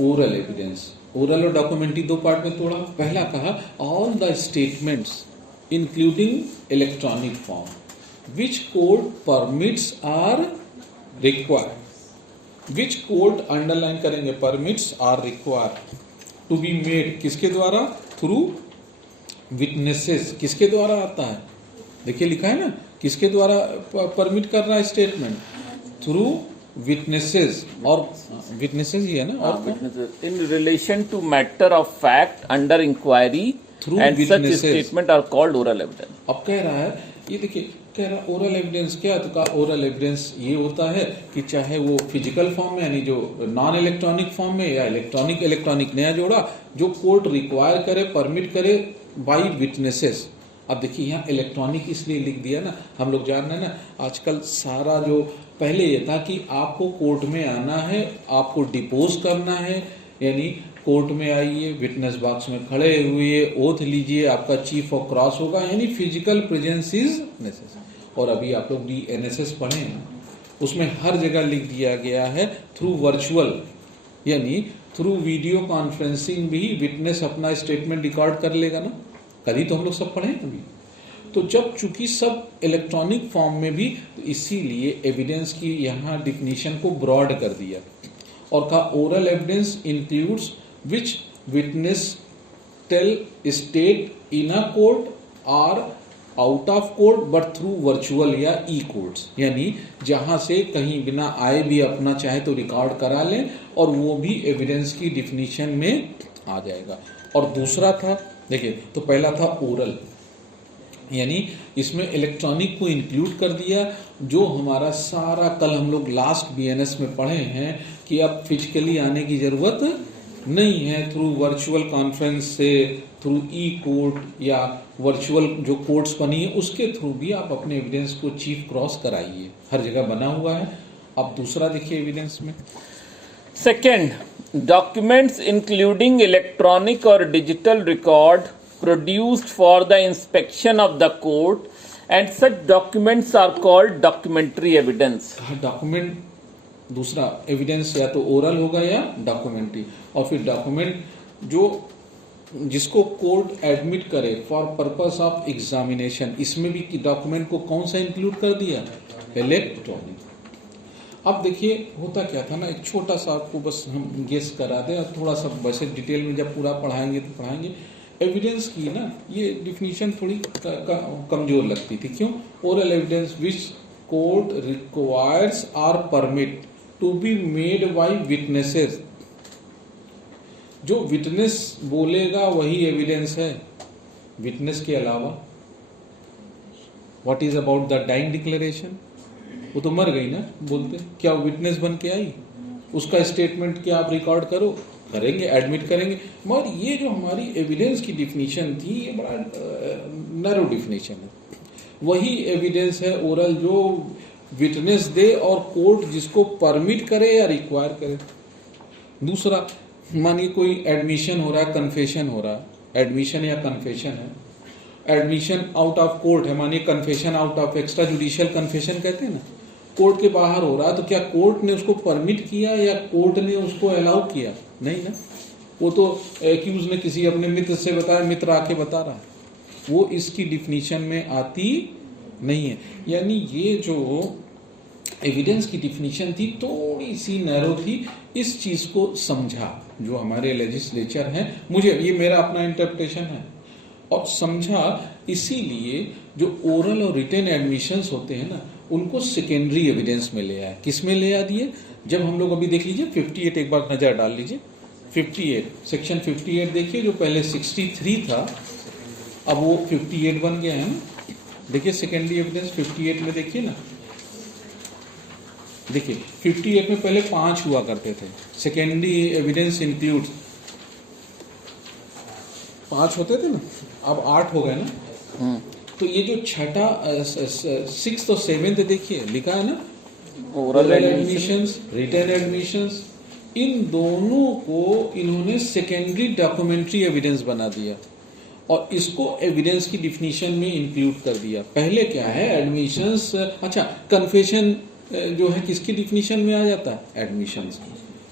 oral evidence. Oral और documentary दो part में तोड़ा। पहला कहा all the statements including electronic form which court permits are required. Which court underline करेंगे, permits are required to be made, किसके द्वारा, थ्रू विटनेसेस। किसके द्वारा आता है, देखिए लिखा है ना, किसके द्वारा परमिट कर रहा है स्टेटमेंट, थ्रू विटनेसेस। और विटनेसेस ही है ना, और Witnesses in relation to matter of fact under inquiry, Through and such witnesses. statement are called oral evidence. अब कह रहा है, ये देखिए कह रहा ओरल एविडेंस क्या है, तो कहा ओरल एविडेंस ये होता है कि चाहे वो फिजिकल फॉर्म में यानी जो नॉन इलेक्ट्रॉनिक फॉर्म में, या इलेक्ट्रॉनिक नया जोड़ा, जो कोर्ट रिक्वायर करे, परमिट करे बाय विटनेसेस। अब देखिए यहाँ इलेक्ट्रॉनिक इसलिए लिख दिया ना, हम लोग जान रहे हैं ना आजकल सारा जो, पहले ये था कि आपको कोर्ट में आना है, आपको डिपोज करना है, यानी कोर्ट में आइए, विटनेस बॉक्स में खड़े हुए, ओथ लीजिए, आपका चीफ ऑफ क्रॉस होगा, यानी फिजिकल प्रेजेंस इज नेसेसरी। और अभी आप लोग DNSS पढ़े हैं, उसमें हर जगह लिख दिया गया है थ्रू वर्चुअल, यानी थ्रू वीडियो कॉन्फ्रेंसिंग भी विटनेस अपना स्टेटमेंट रिकॉर्ड कर लेगा ना। कल ही तो हम लोग सब पढ़े हैं कभी। तो जब चूंकि सब इलेक्ट्रॉनिक फॉर्म में भी, तो इसीलिए एविडेंस की यहाँ डिफिनीशन को ब्रॉड कर दिया और कहा oral evidence includes which witness tell state in a court और out of court but through virtual या ई कोर्ट्स, यानी जहां से कहीं बिना आए भी अपना चाहे तो रिकॉर्ड करा लें, और वो भी एविडेंस की डिफिनीशन में आ जाएगा। और दूसरा था, देखिए तो पहला था ओरल, यानी इसमें इलेक्ट्रॉनिक को इंक्लूड कर दिया, जो हमारा सारा कल हम लोग लास्ट BNS में पढ़े हैं कि अब फिजिकली आने की जरूरत नहीं है, थ्रू वर्चुअल कॉन्फ्रेंस से, थ्रू ई कोर्ट या वर्चुअल जो कोर्ट्स बनी है उसके थ्रू भी आप अपने एविडेंस को चीफ क्रॉस कराइए, हर जगह बना हुआ है। अब दूसरा देखिए एविडेंस में, Second, documents including electronic or digital record produced for the inspection of the court, and such documents are called documentary evidence. Document, दूसरा एविडेंस या तो ओरल होगा या डॉक्यूमेंट्री। और फिर डॉक्यूमेंट जो जिसको कोर्ट एडमिट करे फॉर पर्पस ऑफ एग्जामिनेशन, इसमें भी डॉक्यूमेंट को कौन सा इंक्लूड कर दिया, इलेक्ट्रॉनिक। अब देखिए होता क्या था ना, एक छोटा सा आपको बस हम गेस करा दें, और थोड़ा सा वैसे डिटेल में जब पूरा पढ़ाएंगे तो पढ़ाएंगे। एविडेंस की ना ये डिफिनीशन थोड़ी कमजोर लगती थी, क्यों, oral evidence which court requires or permit to be made by witnesses. जो विटनेस बोलेगा वही एविडेंस है, विटनेस के अलावा। What is about the dying declaration, वो तो मर गई ना, बोलते क्या विटनेस बन के आई, उसका स्टेटमेंट क्या आप रिकॉर्ड करो, करेंगे, एडमिट करेंगे। मगर ये जो हमारी एविडेंस की डिफिनीशन थी, ये बड़ा नैरो डिफिनीशन है। वही एविडेंस है ओरल जो विटनेस दे और कोर्ट जिसको परमिट करे या रिक्वायर करे। दूसरा, मानिए कोई एडमिशन हो रहा है, कन्फेशन हो रहा है, एडमिशन या कन्फेशन है, एडमिशन आउट ऑफ कोर्ट है, मानिए confession out of, extra judicial confession कहते हैं ना, कोर्ट के बाहर हो रहा है, तो क्या कोर्ट ने उसको परमिट किया या कोर्ट ने उसको अलाउ किया, नहीं ना, वो तो एक्यूज ने किसी अपने मित्र से बताया, मित्र आके बता रहा है, वो इसकी डिफिनीशन में आती नहीं है। यानी ये जो एविडेंस की डिफिनीशन थी थोड़ी सी नैरो थी, इस चीज को समझा जो हमारे लेजिस्लेचर हैं, मुझे ये मेरा अपना इंटरप्रिटेशन है, और समझा इसीलिए जो ओरल और रिटन एडमिशंस होते हैं ना, उनको सेकेंडरी एविडेंस में ले आए। किस में ले आ दिए, जब हम लोग अभी देख लीजिए 58, एक बार नजर डाल लीजिए 58, सेक्शन 58 देखिए, जो पहले 63 था अब वो 58 बन गया है ना। देखिए सेकेंडरी एविडेंस 58 में देखिए ना, देखिए 58 में पहले 5 हुआ करते थे, सेकेंडरी एविडेंस इंक्लूड्स 5 होते थे ना, अब 8 हो गए ना। तो ये जो छठा 6th और 7th देखिए लिखा है ना, ओरल एडमिशंस, रिटन एडमिशंस, इन दोनों को इन्होंने सेकेंडरी डॉक्यूमेंट्री एविडेंस बना दिया। और इसको एविडेंस की डिफिनीशन में इंक्लूड कर दिया। पहले क्या है, एडमिशंस, अच्छा कन्फेशन जो है किसकी डिफिनीशन में आ जाता है, एडमिशंस,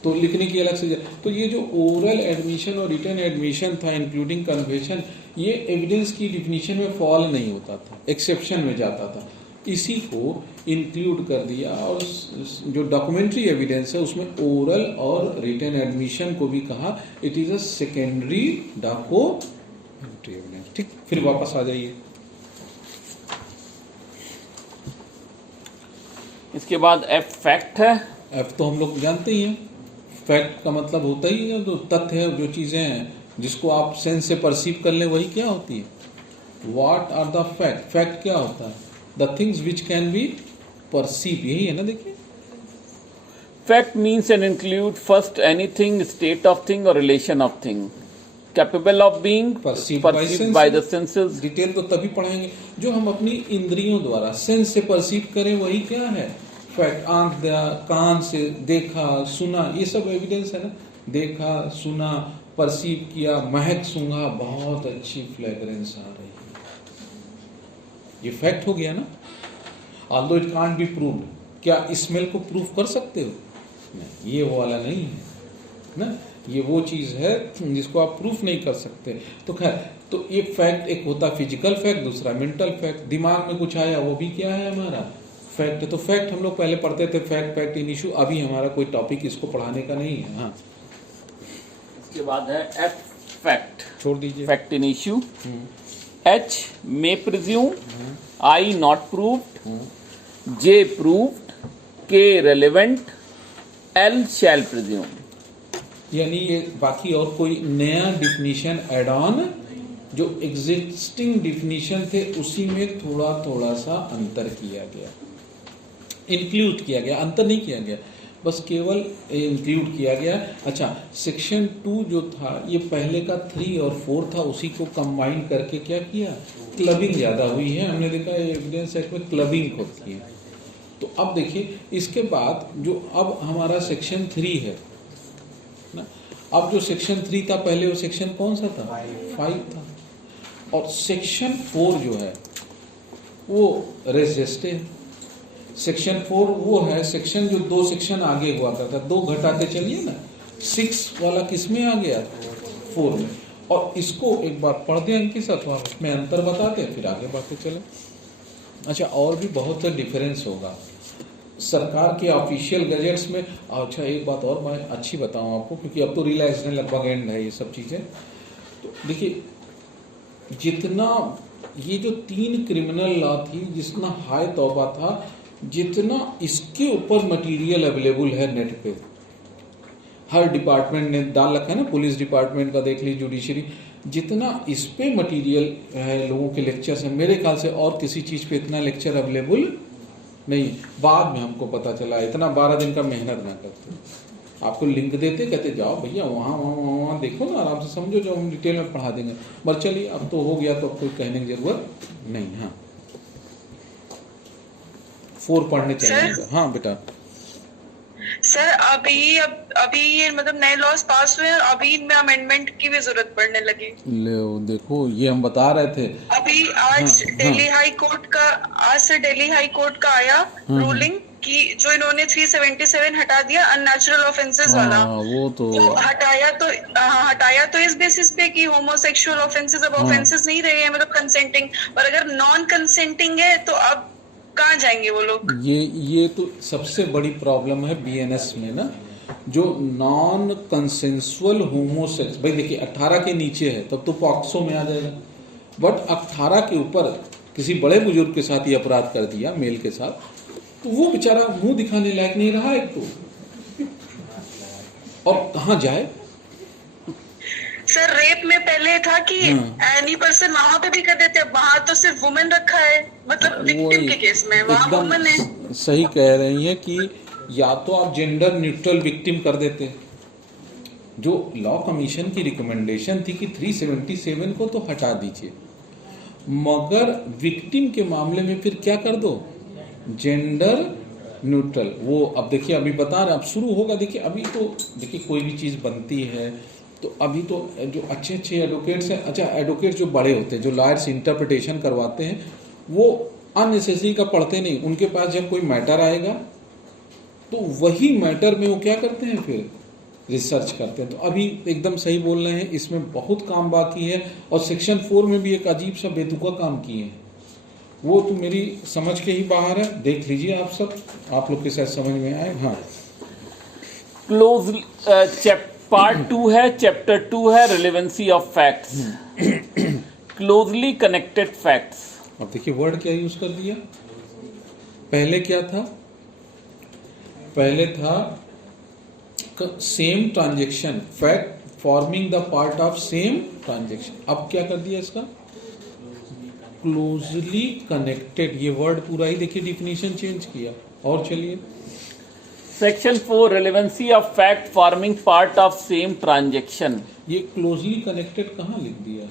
तो लिखने की अलग से। तो ये जो ओरल एडमिशन और रिटन एडमिशन था इंक्लूडिंग कन्फेशन, ये एविडेंस की डिफिनीशन में फॉल नहीं होता था, एक्सेप्शन में जाता था। इसी को इंक्लूड कर दिया और जो डॉक्यूमेंट्री एविडेंस है उसमें ओरल और रिटन एडमिशन को भी कहा it is a secondary documentary evidence. ठीक, फिर वापस आ जाइए। इसके बाद एफ फैक्ट है। एफ तो हम लोग जानते ही हैं, फैक्ट का मतलब होता ही है जो तथ्य है, जो चीजें हैं जिसको आप सेंस से परसीव कर ले वही क्या होती है, what are the fact. Fact क्या होता है, the things which can be perceive, यही है ना। देखिए Fact means and include first anything, state of thing or relation of thing capable of being Perceived by the senses. Detail तो तभी पढ़ेंगे जो हम अपनी इंद्रियों द्वारा सेंस से परसीव करें, वही क्या है फैक्ट। आंख दिया, कान से देखा, सुना, ये सब एविडेंस है ना। देखा, सुना, परसीव किया, महक सूंघा, बहुत अच्छी फ्रेग्रेंस आ रही है, ये फैक्ट हो गया ना। Although it can't be proved, क्या स्मेल को प्रूव कर सकते हो, नहीं, ये वो वाला नहीं है ना। ये वो चीज है जिसको आप प्रूफ नहीं कर सकते। तो खैर, तो ये फैक्ट एक होता फिजिकल फैक्ट, दूसरा मेंटल फैक्ट। दिमाग में कुछ आया वो भी क्या है हमारा फैक्ट है। तो फैक्ट हम लोग पहले पढ़ते थे, फैक्ट, फैक्ट इन इशू। अभी हमारा कोई टॉपिक इसको पढ़ाने का नहीं है। हाँ, इसके बाद है एफ फैक्ट, छोड़ दीजिए। Fact in issue. H may presume, I not proved, J proved, के रेलेवेंट, एल शैल प्रिज्यूम। यानी ये बाकी और कोई नया डिफिनीशन एड ऑन, जो एग्जिस्टिंग डिफिनीशन थे उसी में थोड़ा थोड़ा सा अंतर किया गया, इंक्लूड किया गया, अंतर नहीं किया गया, बस केवल इंक्लूड किया गया। अच्छा, सेक्शन 2 जो था ये पहले का 3 और 4 था, उसी को कंबाइन करके क्या किया, क्लबिंग ज्यादा हुई है। हमने देखा एविडेंस एक्ट में क्लबिंग होती है। तो अब देखिए इसके बाद जो अब हमारा सेक्शन 3 है ना, अब जो सेक्शन 3 था पहले वो सेक्शन कौन सा था, 5 था। और सेक्शन 4 जो है वो रेजिस्टे है। सेक्शन 4 वो है सेक्शन जो 2 सेक्शन आगे हुआ करता, 2 घटाते चलिए ना, 6 वाला किस में आ गया, 4 में। और इसको एक बार पढ़ दें इनके साथ, में अंतर बताते हैं फिर आगे बढ़ते चले। अच्छा, और भी बहुत सा डिफरेंस होगा सरकार के ऑफिशियल गजेट्स में। अच्छा, एक बात और मैं अच्छी बताऊं आपको, क्योंकि अब तो रिलैक्स ने लगभग एंड है ये सब चीजें। तो देखिए, जितना ये जो 3 क्रिमिनल लॉ थी, जितना हाई तौबा था, जितना इसके ऊपर मटेरियल अवेलेबल है नेट पे, हर डिपार्टमेंट ने डाल रखा है ना, पुलिस डिपार्टमेंट का देख लीजिए, जुडिशरी, जितना इस पे मटेरियल है, लोगों के लेक्चर्स हैं, मेरे ख्याल से और किसी चीज पे इतना लेक्चर अवेलेबल नहीं। बाद में हमको पता चला, इतना 12 दिन का मेहनत ना करते, आपको लिंक देते, कहते जाओ भैया वहाँ वहाँ वहाँ वहाँ देखो ना, आराम से समझो, जो हम डिटेल में पढ़ा देंगे। पर चलिए, अब तो हो गया, तो अब कोई कहने की जरूरत नहीं। हाँ, 4 पढ़ने चलेंगे। हाँ बेटा। सर अभी ये मतलब नए लॉज पास हुए हैं, अभी इनमें अमेंडमेंट की भी जरूरत पड़ने लगी। ले देखो, ये हम बता रहे थे अभी आज दिल्ली हाई कोर्ट का, आज से दिल्ली हाई कोर्ट का आया रूलिंग कि जो इन्होंने 377 हटा दिया अननेचुरल ऑफेंसेस वाला, वो तो हटाया तो इस बेसिस पे कि होमोसेक्सुअल ऑफेंसेस अब ऑफेंसेस नहीं रहे हैं, मतलब कंसेंटिंग। और अगर नॉन कंसेंटिंग है तो अब कहाँ जाएंगे वो लोग। ये तो सबसे बड़ी प्रॉब्लम है बीएनएस में ना, जो नॉन कंसेंसुअल होमोसेक्स। भाई देखिए, 18 के नीचे है तब तो पॉक्सो में आ जाएगा, बट 18 के ऊपर किसी बड़े बुजुर्ग के साथ ये अपराध कर दिया, मेल के साथ, तो वो बेचारा मुंह दिखाने लायक नहीं रहा एक तो, और कहाँ जाए। सर रेप में पहले था कि एनी पर्सन वहां पे भी कर देते, अब वहां तो सिर्फ वुमेन रखा है, मतलब विक्टिम के केस में वहां वुमेन है। सही कह रही है कि या तो आप जेंडर न्यूट्रल विक्टिम कर देते, जो लॉ कमीशन की रिकमेंडेशन थी कि 377 को तो हटा दीजिए, मगर विक्टिम के मामले में फिर क्या कर दो, जेंडर न्यूट्रल। वो अब देखिए, अभी बता रहे, अब शुरू होगा। देखिए, अभी तो देखिए कोई भी चीज बनती है तो अभी तो जो अच्छे अच्छे एडवोकेट्स हैं, अच्छा एडवोकेट जो बड़े होते हैं, जो लॉयर्स इंटरप्रिटेशन करवाते हैं, वो अननेसेसरी का पढ़ते नहीं। उनके पास जब कोई मैटर आएगा तो वही मैटर में वो क्या करते हैं, फिर रिसर्च करते हैं। तो अभी एकदम सही बोल रहे हैं, इसमें बहुत काम बाकी है। और सेक्शन 4 में भी एक अजीब सा बेतुका काम किए हैं, वो तो मेरी समझ के ही बाहर है। देख लीजिए आप सब, आप लोग के साथ समझ में आए। हाँ, क्लोज पार्ट 2 है, चैप्टर 2 है, relevancy of facts, closely connected facts. अब देखिए वर्ड क्या यूज कर दिया। पहले क्या था, पहले था same transaction, fact forming the part of same transaction. अब क्या कर दिया इसका, क्लोजली कनेक्टेड। ये वर्ड पूरा ही देखिए डिफिनीशन चेंज किया। और चलिए section 4 relevancy of fact forming part of same transaction. ये क्लोजली कनेक्टेड कहाँ लिख दिया,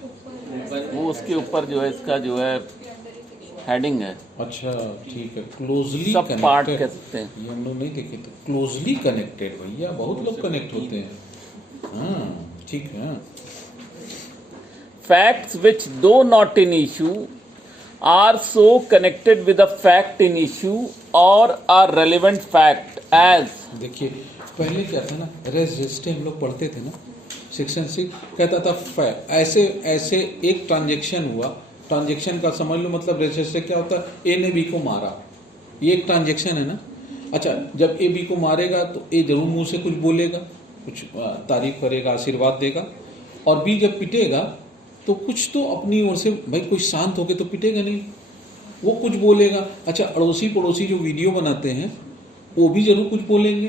वो उसके ऊपर जो है इसका जो है हेडिंग है। अच्छा ठीक है, क्लोजली सब पार्ट कनेक्टेड। कह सकते हैं। ये हम लोग नहीं देखे थे, क्लोजली कनेक्टेड। भैया बहुत लोग कनेक्ट होते हैं। हाँ ठीक है। Facts which though not in issue are so connected with a fact in issue or a relevant fact as। देखिए पहले क्या था ना, रेस जेस्टे हम लोग पढ़ते थे ना, सेक्शन 6 कहता था ऐसे ऐसे एक ट्रांजेक्शन हुआ। ट्रांजेक्शन का समझ लो मतलब रेस जेस्टे क्या होता है, ए ने बी को मारा, ये एक ट्रांजेक्शन है ना। अच्छा जब ए बी को मारेगा तो ए जरूर मुंह से कुछ बोलेगा, कुछ तारीफ करेगा, आशीर्वाद देगा। और बी जब पिटेगा तो कुछ तो अपनी ओर से, भाई कुछ शांत होके तो पिटेगा नहीं, वो कुछ बोलेगा। अच्छा अड़ोसी पड़ोसी जो वीडियो बनाते हैं वो भी जरूर कुछ बोलेंगे।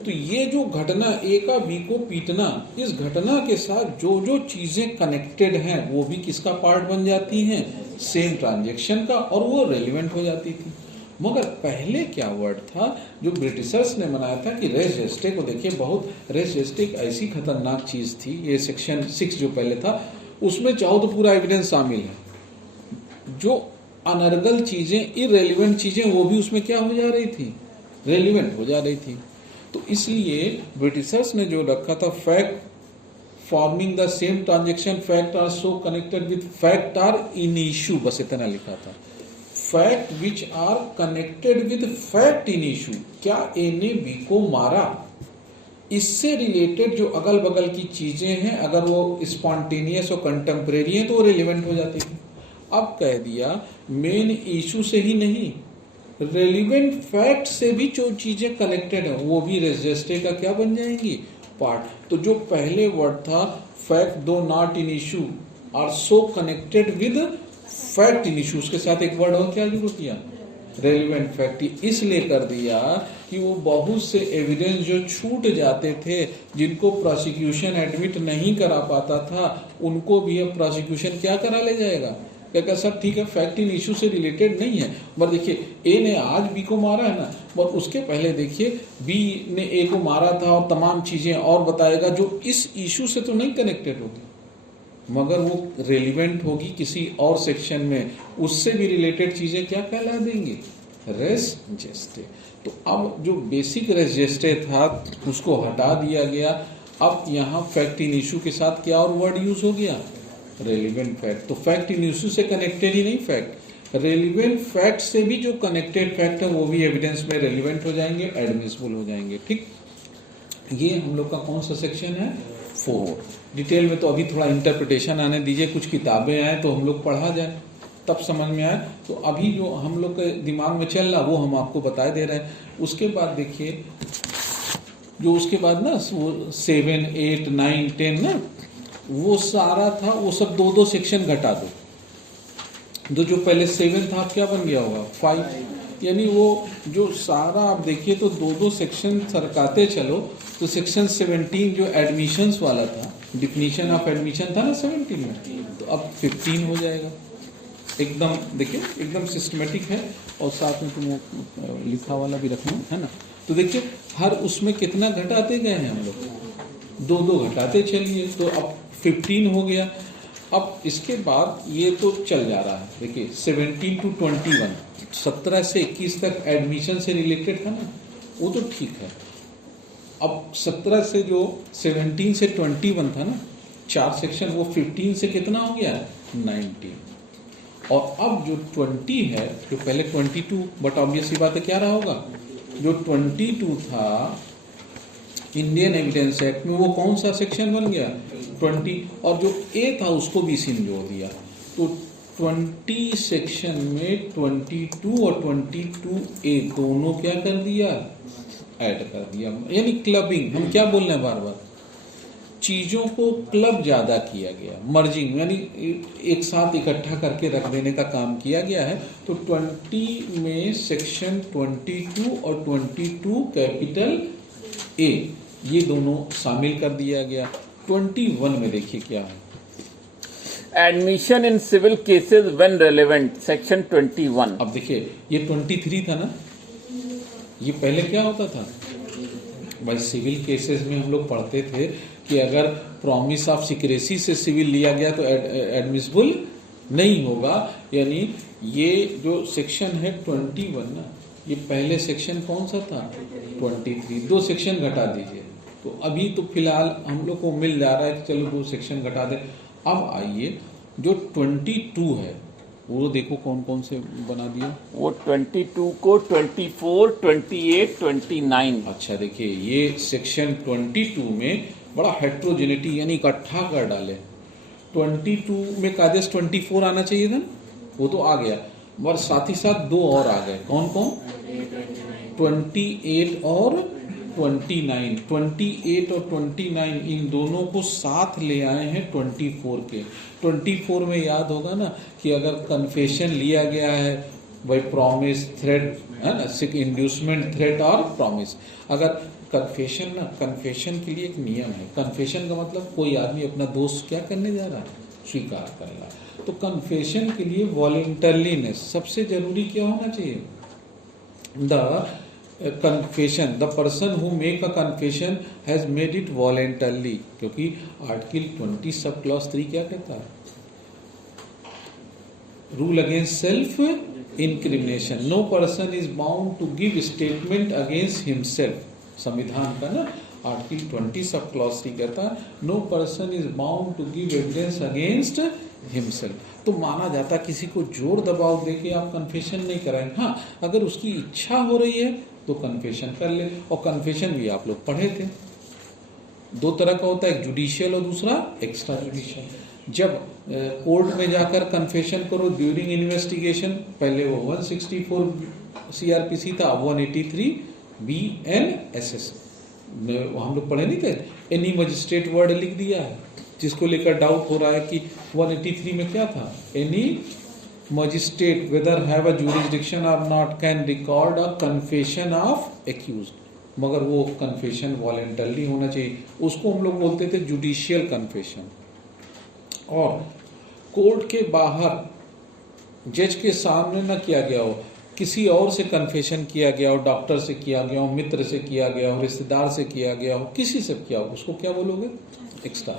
तो ये जो घटना ए का बी को पीटना, इस घटना के साथ जो जो चीजें कनेक्टेड हैं वो भी किसका पार्ट बन जाती हैं, सेम ट्रांजेक्शन का, और वो रेलिवेंट हो जाती थी। मगर पहले क्या वर्ड था जो ब्रिटिशर्स ने बनाया था कि रेस जेस्टे को देखिए, बहुत रेस जेस्टे एक ऐसी खतरनाक चीज थी। ये सेक्शन 6 जो पहले था उसमें चाहो तो पूरा एविडेंस शामिल है। जो अनर्गल चीजें, इरेलीवेंट चीजें, वो भी उसमें क्या हो जा रही थी, रेलिवेंट हो जा रही थी। तो इसलिए ब्रिटिशर्स ने जो रखा था, fact forming the same transaction, fact are so connected with, fact are in issue, बस इतना लिखा था। Fact which are connected with fact in issue, क्या ए ने बी को मारा, इससे रिलेटेड जो अगल बगल की चीजें हैं, अगर वो स्पॉन्टेनियस और कंटेम्परेरी हैं तो वो रिलेवेंट हो जाती है। अब कह दिया मेन इशू से ही नहीं, रेलिवेंट फैक्ट से भी जो चीजें कनेक्टेड है वो भी रेस जेस्टे का क्या बन जाएंगी, पार्ट। तो जो पहले वर्ड था fact though not in issue are so connected with fact in issue, उसके साथ एक वर्ड और क्या जुड़ किया, रेलिवेंट फैक्ट। इसलिए कर दिया कि वो बहुत से एविडेंस जो छूट जाते थे, जिनको प्रोसिक्यूशन एडमिट नहीं करा पाता था, उनको भी अब प्रोसिक्यूशन क्या करा ले जाएगा, क्या सर ठीक है फैक्ट इन इशू से रिलेटेड नहीं है, पर देखिए ए ने आज बी को मारा है ना, पर उसके पहले देखिए बी ने ए को मारा था और तमाम चीजें और बताएगा जो इस इशू से तो नहीं कनेक्टेड होगी, मगर वो रेलिवेंट होगी किसी और सेक्शन में, उससे भी रिलेटेड चीजें क्या कहला देंगी, रेस जेस्टे। तो अब जो बेसिक रेस जेस्टे था उसको हटा दिया गया। अब यहाँ फैक्ट इन इशू के साथ क्या और वर्ड यूज हो गया, रेलिवेंट फैक्ट। तो फैक्ट इन इशू से कनेक्टेड ही नहीं, फैक्ट रेलिवेंट फैक्ट से भी जो कनेक्टेड फैक्ट है वो भी एविडेंस में रेलिवेंट हो जाएंगे, एडमिसिबल हो जाएंगे। ठीक, ये हम लोग का कौन सा सेक्शन है, 4। डिटेल में तो अभी थोड़ा इंटरप्रिटेशन आने दीजिए, कुछ किताबें आए तो हम लोग पढ़ा जाए तब समझ में आए। तो अभी जो हम लोग के दिमाग में चल रहा वो हम आपको बता दे रहे हैं। उसके बाद देखिए जो उसके बाद ना वो 7, 8, 9, 10 ना वो सारा था, वो सब 2-2 सेक्शन घटा दो। जो पहले 7 था क्या बन गया होगा 5, यानी वो जो सारा आप देखिए तो 2-2 सेक्शन सरकाते चलो तो सेक्शन 17 जो एडमिशंस वाला था, डिफिनीशन ऑफ एडमिशन था ना 17 में, तो अब 15 हो जाएगा। एकदम देखिए एकदम सिस्टमेटिक है, और साथ में तुम लिखा वाला भी रखना है ना। तो देखिए हर उसमें कितना घटाते गए हैं हम लोग, 2-2 घटाते चलिए, तो अब 15 हो गया। अब इसके बाद ये तो चल जा रहा है, देखिए 17 to 21, 17 से 21 तक एडमिशन से रिलेटेड था ना, वो तो ठीक है। अब 17 से जो 17 से 21 था ना, 4 सेक्शन, वो 15 से कितना हो गया 19। और अब जो 20 है, जो पहले 22, बट ऑब्वियस बात है क्या रहा होगा, जो 22 था इंडियन एविडेंस एक्ट में, वो कौन सा सेक्शन बन गया 20, और जो ए था उसको भी इसी में जोड़ दिया। तो 20 सेक्शन में 22 और 22A दोनों क्या कर दिया, ऐड कर दिया। यानी क्लबिंग, हम क्या बोल रहे हैं बार बार, चीजों को क्लब ज्यादा किया गया, मर्जिंग, यानी एक साथ इकट्ठा करके रख देने का काम किया गया है। तो 20 में सेक्शन 22 और 22 कैपिटल ए, ये दोनों शामिल कर दिया गया। 21 में देखिए क्या है, admission in civil cases when relevant, section 21। अब देखिए ये 23 था ना, ये पहले क्या होता था भाई, सिविल केसेस में हम लोग पढ़ते थे कि अगर प्रॉमिस ऑफ सिक्रेसी से सिविल लिया गया तो एडमिसिबल नहीं होगा। यानी ये जो सेक्शन है 21 ना, ये पहले सेक्शन कौन सा था 23, 2 सेक्शन घटा दीजिए। तो अभी तो फिलहाल हम लोग को मिल जा रहा है कि चलो 2 सेक्शन घटा दे। अब आइए जो 22 है वो देखो कौन कौन से बना दिया, वो 22 को 24, 28, 29। अच्छा देखिए ये सेक्शन 22 में बड़ा हेट्रोजेनिटी यानी इकट्ठा कर डाले। 22 में कायदे 24 आना चाहिए था ना, वो तो आ गया, और साथ ही साथ 2 और आ गए, कौन कौन 28 और 29। 28 और 29 इन दोनों को साथ ले आए हैं 24 के। 24 में याद होगा ना कि अगर कन्फेशन लिया गया है भाई, प्रॉमिस, थ्रेट है ना, इंड्यूसमेंट, थ्रेट और प्रॉमिस। अगर कन्फेशन ना, कन्फेशन के लिए एक नियम है, कन्फेशन का मतलब कोई आदमी अपना दोस्त क्या करने जा रहा है, स्वीकार कर रहा है। तो कन्फेशन के लिए वॉलेंटरलीनेस सबसे जरूरी क्या होना चाहिए, the confession, the person who make a confession has made it voluntarily, क्योंकि आर्टिकल 20 सब क्लॉज 3 क्या कहता है, rule against self incrimination, no person is bound to give statement against himself, संविधान का ना आर्टिकल 20 सब क्लॉज 3 कहता है no person is bound to give evidence against himself. तो माना जाता किसी को जोर दबाव देके आप कन्फेशन नहीं कराएंगे, हाँ अगर उसकी इच्छा हो रही है तो कन्फेशन कर ले। और कन्फेशन भी आप लोग पढ़े थे, 2 तरह का होता है, एक जुडिशियल और दूसरा एक्स्ट्रा जुडिशियल। जब कोर्ट में जाकर कन्फेशन करो ड्यूरिंग इन्वेस्टिगेशन, पहले वो 164 CRPC था, 183 BNSS हम लोग पढ़े नहीं थे, एनी मजिस्ट्रेट वर्ड लिख दिया है, जिसको लेकर डाउट हो रहा है कि 183 में क्या था, any magistrate whether have a jurisdiction or not can record a confession of accused, मगर वो confession voluntarily होना चाहिए, उसको हम लोग बोलते थे जुडिशियल कन्फेशन। और कोर्ट के बाहर जज के सामने ना किया गया हो, किसी और से कन्फेशन किया गया हो, डॉक्टर से किया गया हो, मित्र से किया गया हो, रिश्तेदार से किया गया हो, किसी से किया हो, उसको क्या बोलोगे, एक्स्ट्रा।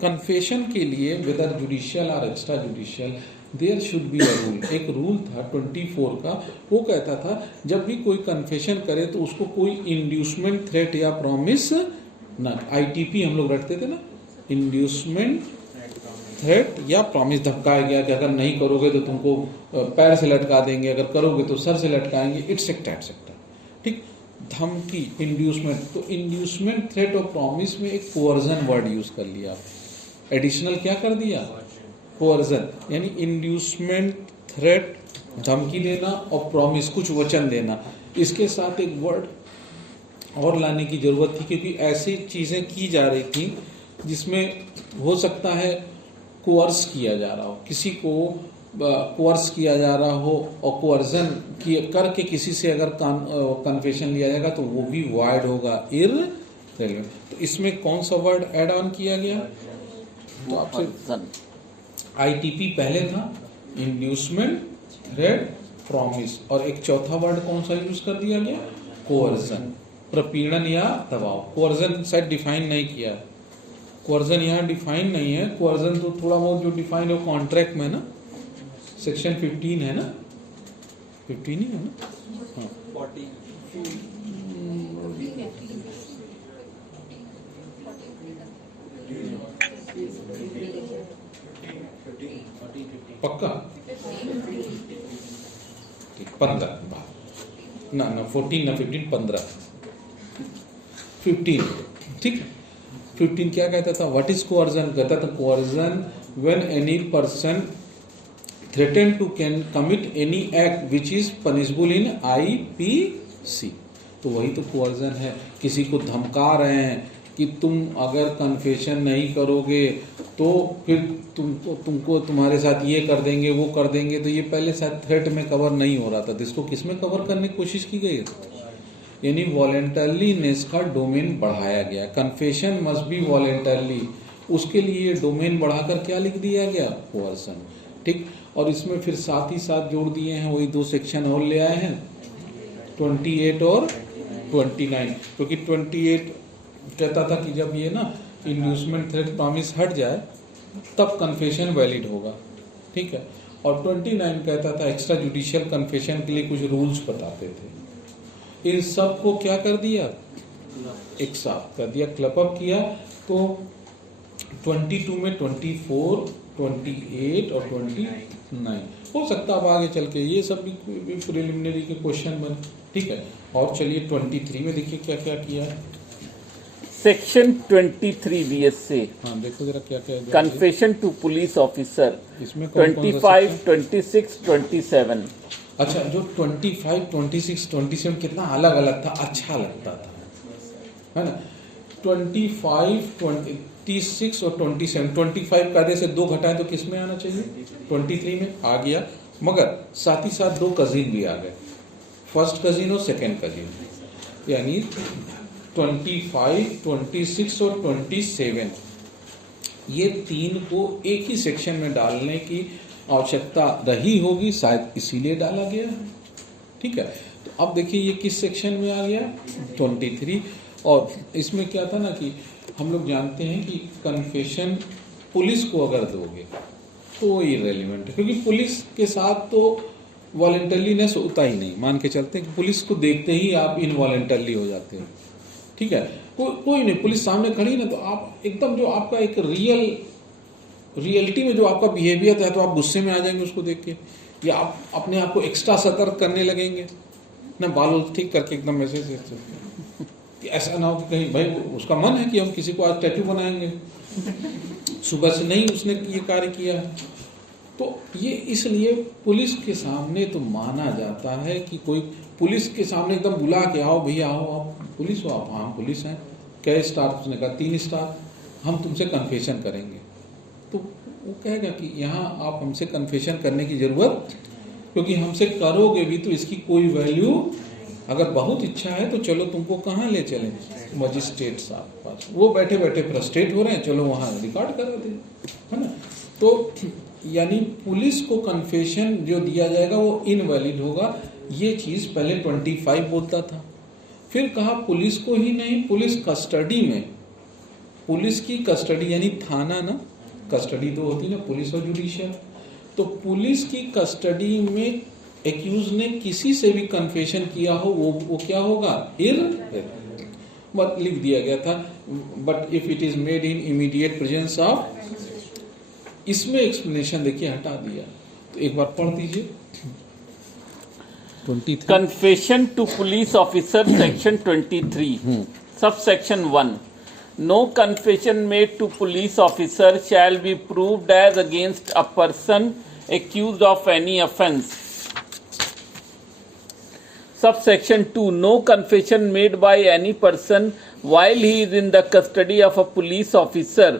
कन्फेशन के लिए वेदर जुडिशियल और extra judicial there should be a rule. एक रूल था 24 का, वो कहता था जब भी कोई कन्फेशन करे तो उसको कोई इंड्यूसमेंट, थ्रेट या प्रॉमिस ना, ITP हम लोग रखते थे ना, इंड्यूसमेंट, थ्रेट या प्रॉमिस, धमकाया गया कि अगर नहीं करोगे तो तुमको पैर से लटका देंगे, अगर करोगे तो सर से लटकाएंगे, एटसेट्रा एटसेट्रा, ठीक, धमकी, इंड्यूसमेंट। तो इंड्यूसमेंट, थ्रेट और प्रॉमिस में एक कोअर्जन वर्ड यूज कर लिया, एडिशनल क्या कर दिया, कोअर्जन, यानी इंड्यूसमेंट, थ्रेट, धमकी देना और प्रॉमिस, कुछ वचन देना। इसके साथ एक वर्ड और लाने की जरूरत थी, क्योंकि ऐसी चीजें की जा रही थी जिसमें हो सकता है कोअर्स किया जा रहा हो, किसी को कोअर्स किया जा रहा हो, और कोअर्जन करके किसी से अगर कन्फेशन लिया जाएगा तो वो भी वॉइड होगा, इररिलेवेंट। तो इसमें कौन सा वर्ड ऐड ऑन किया गया, तो आपसे ITP पहले था, इंड्यूसमेंट, थ्रेट, प्रॉमिस, और एक चौथा वर्ड कौन सा यूज कर दिया गया, कोअर्जन, प्रपीड़न या दबाव। कोअर्जन शायद डिफाइन नहीं किया है, कोअर्जन यहाँ डिफाइन नहीं है। कोअर्जन तो थोड़ा बहुत जो डिफाइन है कॉन्ट्रैक्ट में ना, सेक्शन 15 है ना, 15 ही है ना, हाँ पक्का? 15 ना 14 ना 15 15 15 ठीक है। 15 क्या कहता था? What is coercion? कहता था coercion when any person threaten to can commit any act which is punishable in IPC। तो वही तो कोअर्जन है। किसी को धमका रहे हैं कि तुम अगर कन्फेशन नहीं करोगे तो फिर तुमको तुम्हारे साथ ये कर देंगे वो कर देंगे। तो ये पहले शायद थ्रेट में कवर नहीं हो रहा था, तो इसको किस में कवर करने की कोशिश की गई है? यानी वॉलेंटरीनेस का डोमेन बढ़ाया गया। कन्फेशन मस्ट बी वॉलेंटरली, उसके लिए डोमेन बढ़ाकर क्या लिख दिया गया? कोअर्सन। ठीक। और इसमें फिर साथ ही साथ जोड़ दिए हैं वही 2 सेक्शन और ले आए हैं 28 और 29, क्योंकि 28 कहता था कि जब ये ना इंड्यूसमेंट थ्रेट प्रॉमिस हट जाए तब कन्फेशन वैलिड होगा। ठीक है। और 29 कहता था एक्स्ट्रा जुडिशियल कन्फेशन के लिए कुछ रूल्स बताते थे। इन सब को क्या कर दिया? एक साथ कर दिया, क्लब अप किया। तो 22 में 24, 28 और 29 हो सकता है अब आगे चल के ये सब भी प्रिलिमिनरी के क्वेश्चन बने। ठीक है। और चलिए 23 में देखिए क्या क्या किया है। सेक्शन 23 BSA, हाँ देखो जरा क्या क्या है। कन्फेशन टू पुलिस ऑफिसर, इसमें कौन कौन सा 25, 26, 27। अच्छा, जो 25, 26, 27 कितना अलग अलग था, अच्छा लगता था, है ना। 25, 26 और 27, 25 कायदे से 2 घटाएं तो किस में आना चाहिए? 23 में आ गया, मगर साथ ही साथ 2 कजिन भी आ गए, फर्स्ट कजिन और सेकेंड कजिन, यानी 25, 26 और 27 ये 3 को एक ही सेक्शन में डालने की आवश्यकता रही होगी, शायद इसीलिए डाला गया है। ठीक है। तो अब देखिए ये किस सेक्शन में आ गया? 23। और इसमें क्या था ना कि हम लोग जानते हैं कि कन्फेशन पुलिस को अगर दोगे तो इररिलेवेंट है, क्योंकि पुलिस के साथ तो वॉलेंटरीनेस होता ही नहीं। मान के चलते हैं कि पुलिस को देखते ही आप इनवॉलेंटरली हो जाते हो। ठीक है। कोई नहीं, पुलिस सामने खड़ी ना तो आप एकदम जो आपका एक रियलिटी में जो आपका बिहेवियर है तो आप गुस्से में आ जाएंगे उसको देख के, या आप अपने आप को एक्स्ट्रा सतर्क करने लगेंगे ना, बाल ठीक करके एकदम ऐसे कि ऐसा ना हो कि कहीं भाई उसका मन है कि हम किसी को आज टैटू बनाएंगे, सुबह से नहीं उसने ये कार्य किया है। तो ये इसलिए पुलिस के सामने तो माना जाता है कि कोई पुलिस के सामने एकदम बुला के आओ भैया आओ, आप पुलिस हो? आप हाँ पुलिस हैं। कै स्टार? उसने कहा 3 स्टार। हम तुमसे कन्फेशन करेंगे। तो वो कहेगा कि यहाँ आप हमसे कन्फेशन करने की जरूरत, क्योंकि हमसे करोगे भी तो इसकी कोई वैल्यू, अगर बहुत इच्छा है तो चलो तुमको कहाँ ले चलें? मजिस्ट्रेट साहब पास। वो बैठे बैठे फ्रस्ट्रेट हो रहे हैं, चलो वहाँ रिकॉर्ड करा दें, है ना। तो यानी पुलिस को कन्फेशन जो दिया जाएगा वो इनवैलिड होगा। ये चीज़ पहले 25 बोलता था, फिर कहा पुलिस को ही नहीं, पुलिस कस्टडी में, पुलिस की कस्टडी यानी थाना ना, कस्टडी 2 होती ना, पुलिस और जुडिशियल। तो पुलिस की कस्टडी में एक्यूज ने किसी से भी कन्फेशन किया हो वो क्या होगा? बट लिख दिया गया था, but if it is made in immediate presence of, इसमें एक्सप्लेनेशन देखिए हटा दिया। तो एक बार पढ़ दीजिए 23। Confession to police officer, section 23, subsection 1. No confession made to police officer shall be proved as against a person accused of any offence. Subsection 2. No confession made by any person while he is in the custody of a police officer,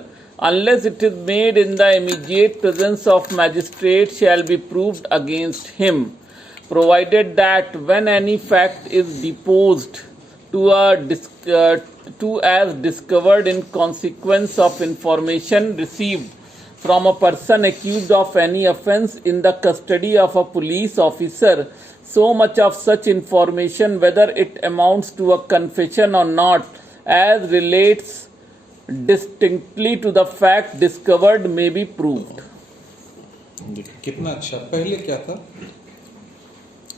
unless it is made in the immediate presence of magistrate, shall be proved against him, provided that when any fact is deposed to as discovered in consequence of information received from a person accused of any offence in the custody of a police officer, so much of such information, whether it amounts to a confession or not, as relates distinctly to the fact discovered, may be proved. कितना अच्छा। पहले क्या था,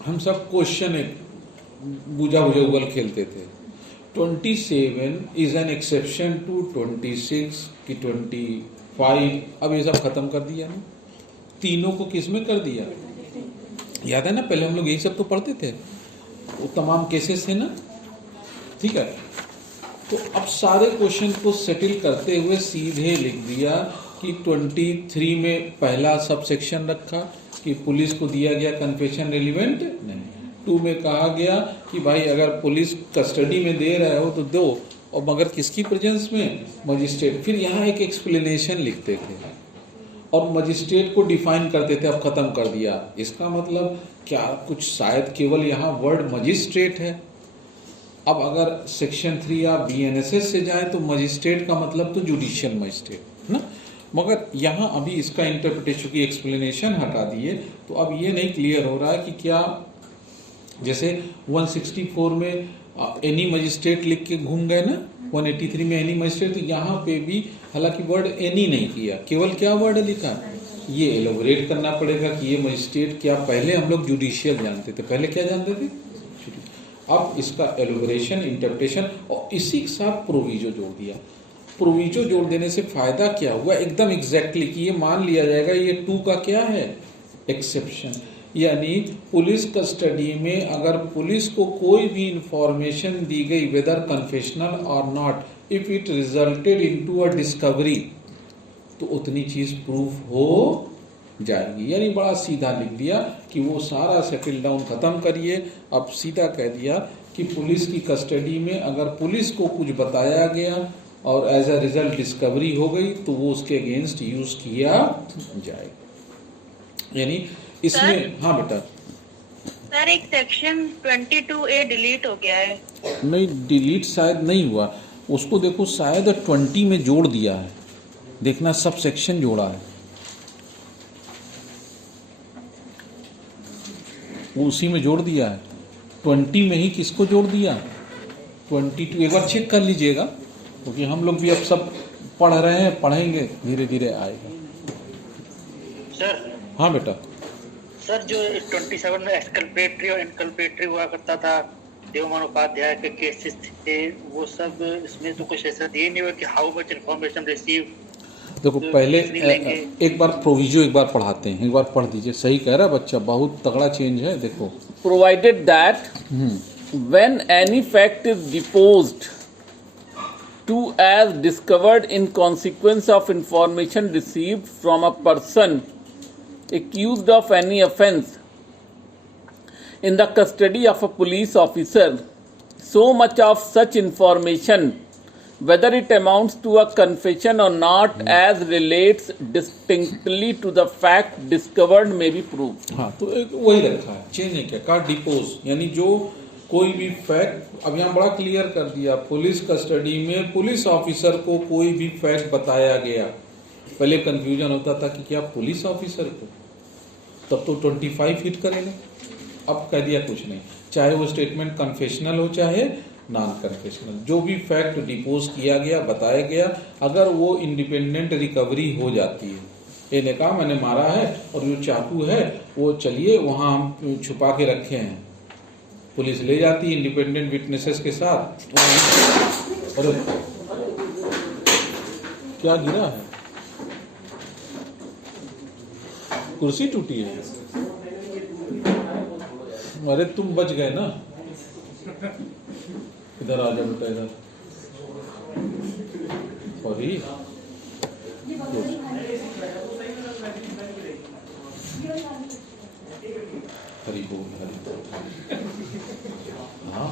हम सब question एक बुझा बुझा उगल खेलते थे। 27 इज एन एक्सेप्शन टू 26 की 25, अब ये सब खत्म कर दिया ना, तीनों को किस में कर दिया? याद है ना, पहले हम लोग यही सब तो पढ़ते थे, वो तमाम केसेस थे ना, ठीक है। तो अब सारे क्वेश्चन को सेटल करते हुए सीधे लिख दिया कि 23 में पहला सब सेक्शन रखा कि पुलिस को दिया गया कन्फेशन रिलीवेंट नहीं। 2 में कहा गया कि भाई अगर पुलिस कस्टडी में दे रहे हो तो दो, और मगर किसकी प्रेजेंस में? मजिस्ट्रेट। फिर यहाँ एक एक्सप्लेनेशन लिखते थे और मजिस्ट्रेट को डिफाइन करते थे, अब खत्म कर दिया। इसका मतलब क्या कुछ शायद केवल यहाँ वर्ड मजिस्ट्रेट है। अब अगर सेक्शन 3 या बीएनएसएस से जाए तो मजिस्ट्रेट का मतलब तो जुडिशियल मजिस्ट्रेट ना, मगर यहाँ अभी इसका इंटरप्रिटेशन की एक्सप्लेनेशन हटा दिए तो अब ये नहीं क्लियर हो रहा है कि क्या जैसे 164 में एनी मजिस्ट्रेट लिख के घूम गए ना, 183 में एनी मजिस्ट्रेट, तो यहाँ पे भी हालांकि वर्ड एनी नहीं किया, केवल क्या वर्ड लिखा, ये एलोबरेट करना पड़ेगा कि ये मजिस्ट्रेट क्या, पहले हम लोग जुडिशियल जानते थे, पहले क्या जानते थे? अब इसका एलोबरेशन, इंटरप्रिटेशन और इसी के साथ प्रोविजो जोड़ दिया। प्रोविजो जोड़ देने से फायदा क्या हुआ? एकदम एग्जैक्टली कि ये मान लिया जाएगा ये 2 का क्या है? एक्सेप्शन। यानी पुलिस कस्टडी में अगर पुलिस को कोई भी इंफॉर्मेशन दी गई वेदर कन्फेशनल और not, if it resulted into a discovery, तो उतनी चीज प्रूफ हो जाएगी। यानी बड़ा सीधा लिख दिया कि वो सारा सेटल डाउन खत्म करिए। अब सीधा कह दिया कि पुलिस की कस्टडी में अगर पुलिस को कुछ बताया गया और एज अ रिजल्ट डिस्कवरी हो गई तो वो उसके अगेंस्ट यूज किया जाएगा। यानी इसमें हाँ बेटा सर एक सेक्शन 22A डिलीट हो गया है। नहीं, डिलीट शायद नहीं हुआ, उसको देखो शायद 20 में जोड़ दिया है, देखना सब सेक्शन जोड़ा है, वो उसी में जोड़ दिया है। 20 में ही किसको जोड़ दिया? 22। एक बार चेक कर लीजिएगा क्योंकि हम लोग भी अब सब पढ़ रहे हैं, पढ़ेंगे धीरे धीरे आएगा। सर हाँ बेटा। सर जो 27 में एक्सकल्पेटरी और इनकल्पेटरी हुआ करता था, देवमान उपाध्याय के केसेस थे, वो सब इसमें तो कुछ ऐसा दिए नहीं हुआ कि हाउ मच इन्फॉर्मेशन रिसीव। देखो पहले एक बार प्रोविजो एक बार पढ़ाते हैं, एक बार पढ़ दीजिए। सही कह रहा है बच्चा, बहुत तगड़ा चेंज है। देखो provided that when any fact is deposed to as discovered in consequence of information received from a person accused of any offense in the custody of a police officer, so much of such information, whether it amounts to a confession or not, as relates distinctly to the fact discovered, may be proved. हाँ, तो एक वही रखा है, change नहीं किया। का depots यानी जो कोई भी फैक्ट, अब यहाँ बड़ा क्लियर कर दिया, पुलिस कस्टडी में पुलिस ऑफिसर को कोई भी फैक्ट बताया गया। पहले कंफ्यूजन होता था कि क्या पुलिस ऑफिसर को, तब तो 25 हिट करेगा। अब कह दिया कुछ नहीं, चाहे वो स्टेटमेंट कन्फेशनल हो चाहे नॉन कन्फेशनल, जो भी फैक्ट डिपोज किया गया, बताया गया, अगर वो इंडिपेंडेंट रिकवरी हो जाती है, ये ने कहा मैंने मारा है और जो चाकू है वो चलिए वहां हम छुपा के रखे हैं, पुलिस ले जाती है इंडिपेंडेंट विटनेसेस के साथ। अरे क्या गिरा है? कुर्सी टूटी है? अरे तुम बच गए ना, इधर आ जाओ बेटा, इधर। सॉरी, हरी बोल, हरी बोल। हाँ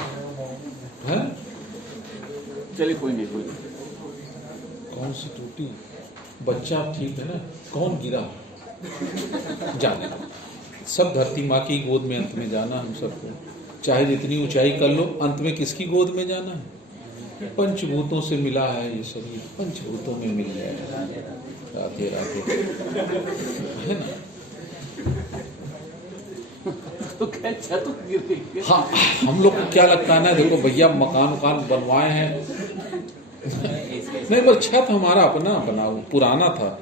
है, चलिए कोई नहीं, कोई नहीं। कौन सी टूटी? बच्चा ठीक है ना? कौन गिरा? जाने दो, सब धरती माँ की गोद में अंत में जाना हम सबको, चाहे जितनी ऊंचाई कर लो, अंत में किसकी गोद में जाना है? पंचभूतों से मिला है ये शरीर, पंचभूतों में मिल जाएगा। राधे राधे, है ना? तो क्या छत गिर गई? हाँ, हम लोग को क्या लगता है ना, देखो भैया मकान बनवाए हैं, नहीं पर छत हमारा अपना अपना पुराना था,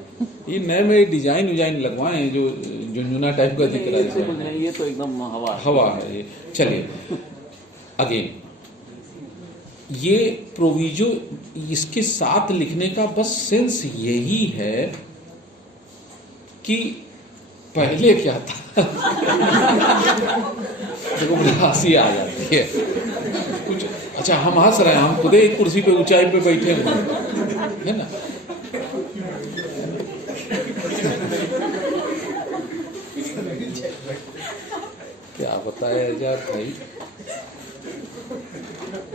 ये नए में डिजाइन लगवाए हैं जो झुनझुना टाइप का दिख रहा है। ये तो एकदम हवा है ये। चलिए अगेन, ये प्रोविजो इसके साथ लिखने का बस सेंस यही है कि पहले क्या था देखो मुझे हंसी आ जाती है कुछ। अच्छा हम हंस रहे हैं, हम खुद एक कुर्सी पे ऊंचाई पे बैठे हुए है ना। क्या बताया जाए भाई,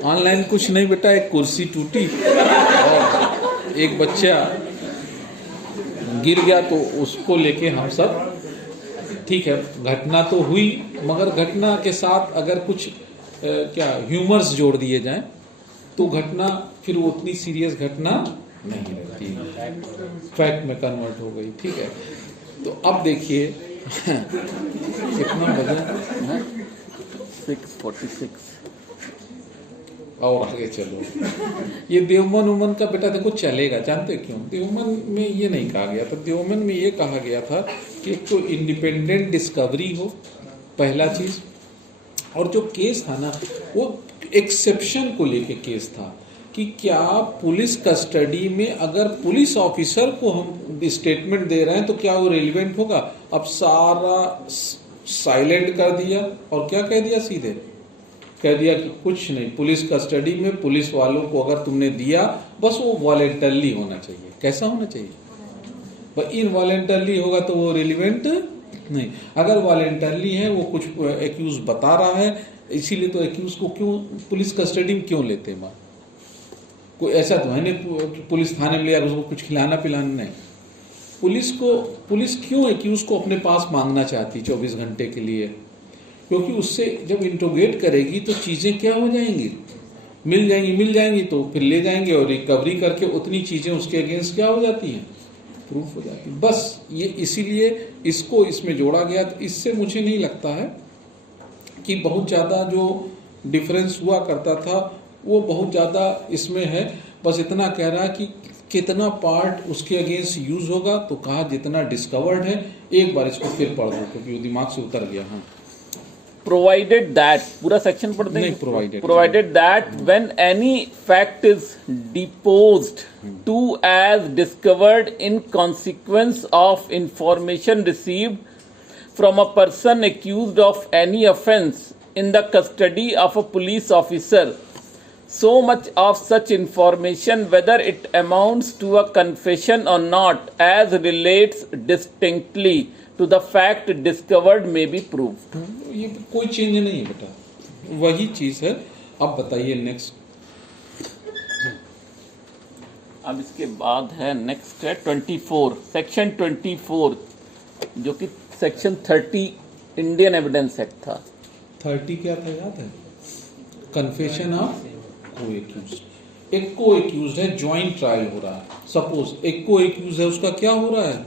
ऑनलाइन कुछ नहीं बेटा, एक कुर्सी टूटी और एक बच्चा गिर गया तो उसको लेके हम सब, ठीक है घटना तो हुई, मगर घटना के साथ अगर कुछ क्या ह्यूमर्स जोड़ दिए जाएं तो घटना फिर वो उतनी सीरियस घटना नहीं रहती, फैक्ट में कन्वर्ट हो गई। ठीक है, तो अब देखिए कितना बजा 6:46 और आगे चलो। ये देवमन उमन का बेटा देखो चलेगा, जानते क्यों? देवमन में ये नहीं कहा गया था, देवमन में ये कहा गया था कि एक तो इंडिपेंडेंट डिस्कवरी हो, पहला चीज, और जो केस था ना वो एक्सेप्शन को लेके केस था कि क्या पुलिस कस्टडी में अगर पुलिस ऑफिसर को हम स्टेटमेंट दे रहे हैं तो क्या वो रेलिवेंट होगा। अब सारा साइलेंट कर दिया और क्या कह दिया, सीधे कह दिया कि कुछ नहीं, पुलिस कस्टडी में पुलिस वालों को अगर तुमने दिया बस वो वॉलेंटरली होना चाहिए। कैसा होना चाहिए? पर इनवॉलेंटरली होगा तो वो रिलेवेंट नहीं। अगर वॉलेंटरली है, वो कुछ एक्यूज बता रहा है, इसीलिए तो एक्यूज को क्यों पुलिस कस्टडी में क्यों लेते हैं? कोई ऐसा तो है नहीं पुलिस थाने में लिया उसको कुछ खिलाना पिलाना नहीं। पुलिस क्यों एक्यूज को अपने पास मांगना चाहती 24 घंटे के लिए? क्योंकि उससे जब इंट्रोगेट करेगी तो चीजें क्या हो जाएंगी, मिल जाएंगी तो फिर ले जाएंगे और रिकवरी करके उतनी चीजें उसके अगेंस्ट क्या हो जाती हैं, प्रूफ हो जाती है। बस ये इसीलिए इसको इसमें जोड़ा गया। तो इससे मुझे नहीं लगता है कि बहुत ज्यादा जो डिफरेंस हुआ करता था वो बहुत ज्यादा इसमें है। बस इतना कह रहा है कि कितना पार्ट उसके अगेंस्ट यूज होगा, तो कहा जितना डिस्कवर्ड है। एक बार इसको फिर पढ़ दो क्योंकि वो दिमाग से उतर गया। हाँ, provided that, पूरा सेक्शन पढ़ देंगे। नहीं, provided that when any fact is deposed to as discovered in consequence of information received from a person accused of any offence in the custody of a police officer, so much of such information, whether it amounts to a confession or not, as relates distinctly to the fact discovered, may be proved. ये कोई change नहीं है बेटा, वही चीज है। अब बताइए नेक्स्ट। अब इसके बाद है नेक्स्ट है 24, सेक्शन 24, जो कि सेक्शन 30 इंडियन एविडेंस एक्ट था। 30 क्या था याद है? कन्फेशन ऑफ को एक्यूज्ड। एक को एक्यूज्ड है, ज्वाइंट ट्रायल हो रहा है। सपोज एक को एक्यूज है, उसका क्या हो रहा है,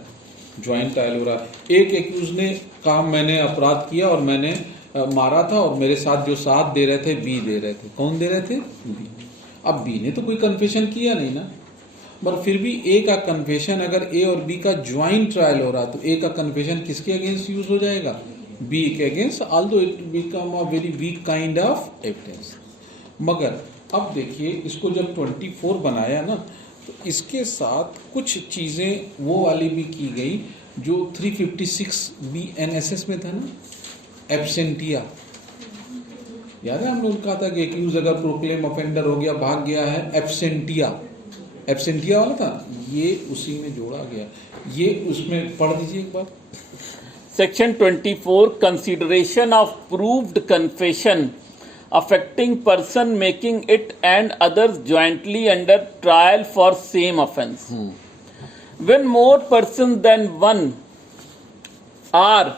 ज्वाइंट ट्रायल हो रहा है। एक एक्यूज ने कहा मैंने अपराध किया और मैंने मारा था और मेरे साथ जो साथ दे रहे थे बी दे रहे थे। कौन दे रहे थे? बी। अब बी ने तो कोई कन्फेशन किया नहीं ना, पर फिर भी ए का कन्फेशन, अगर ए और बी का ज्वाइंट ट्रायल हो रहा तो ए का कन्फेशन किसके अगेंस्ट यूज हो जाएगा? बी के against, although it become a very weak kind of evidence. मगर अब देखिए इसको जब 24 बनाया ना तो इसके साथ कुछ चीजें वो वाली भी की गई जो 356 BNSS में था ना, एब्सेंटिया। याद है हम लोग कहा था कि एक्यूज अगर प्रोक्लेम ऑफेंडर हो गया, भाग गया है, एब्सेंटिया वाला था, ये उसी में जोड़ा गया। ये उसमें पढ़ दीजिए एक बार। Section 24, consideration of proved confession affecting person making it and others jointly under trial for same offence. When more persons than one are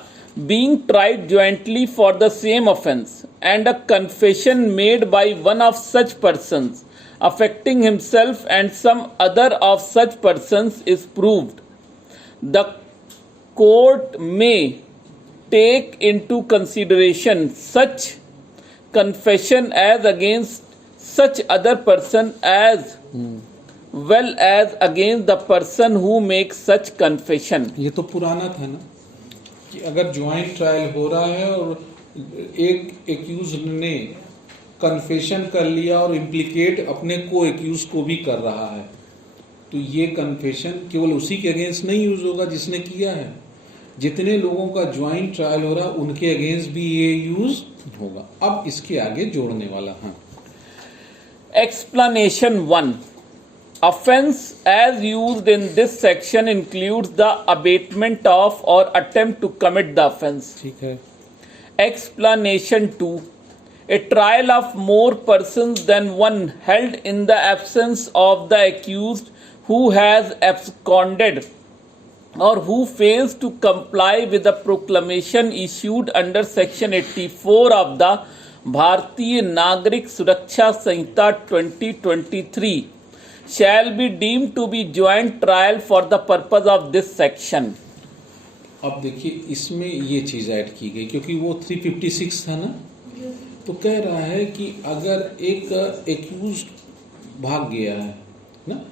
being tried jointly for the same offence and a confession made by one of such persons affecting himself and some other of such persons is proved, the court may take into consideration such confession as against such other person as well as against the person who makes such confession. ये तो पुराना था ना कि अगर joint trial हो रहा है और एक एक्यूज ने कन्फेशन कर लिया और इम्प्लीकेट अपने को एक्यूज को भी कर रहा है, तो ये कन्फेशन केवल उसी के अगेंस्ट नहीं यूज होगा जिसने किया है, जितने लोगों का ज्वाइंट ट्रायल हो रहा है उनके अगेंस्ट भी ये यूज होगा। अब इसके आगे जोड़ने वाला। हाँ, Explanation 1. Offense as used in this section includes the abatement of or attempt to commit the offense. ठीक है। Explanation 2. A trial of more persons than one held in the absence of the accused who has absconded or who fails to comply with the proclamation issued under section 84 of the भारतीय नागरिक सुरक्षा संहिता 2023 shall be deemed to be joint trial for the purpose of this section. अब देखिए इसमें ये चीज add की गई क्योंकि वो 356 था ना, तो कह रहा है कि अगर एक एक्यूज्ड भाग गया है ना,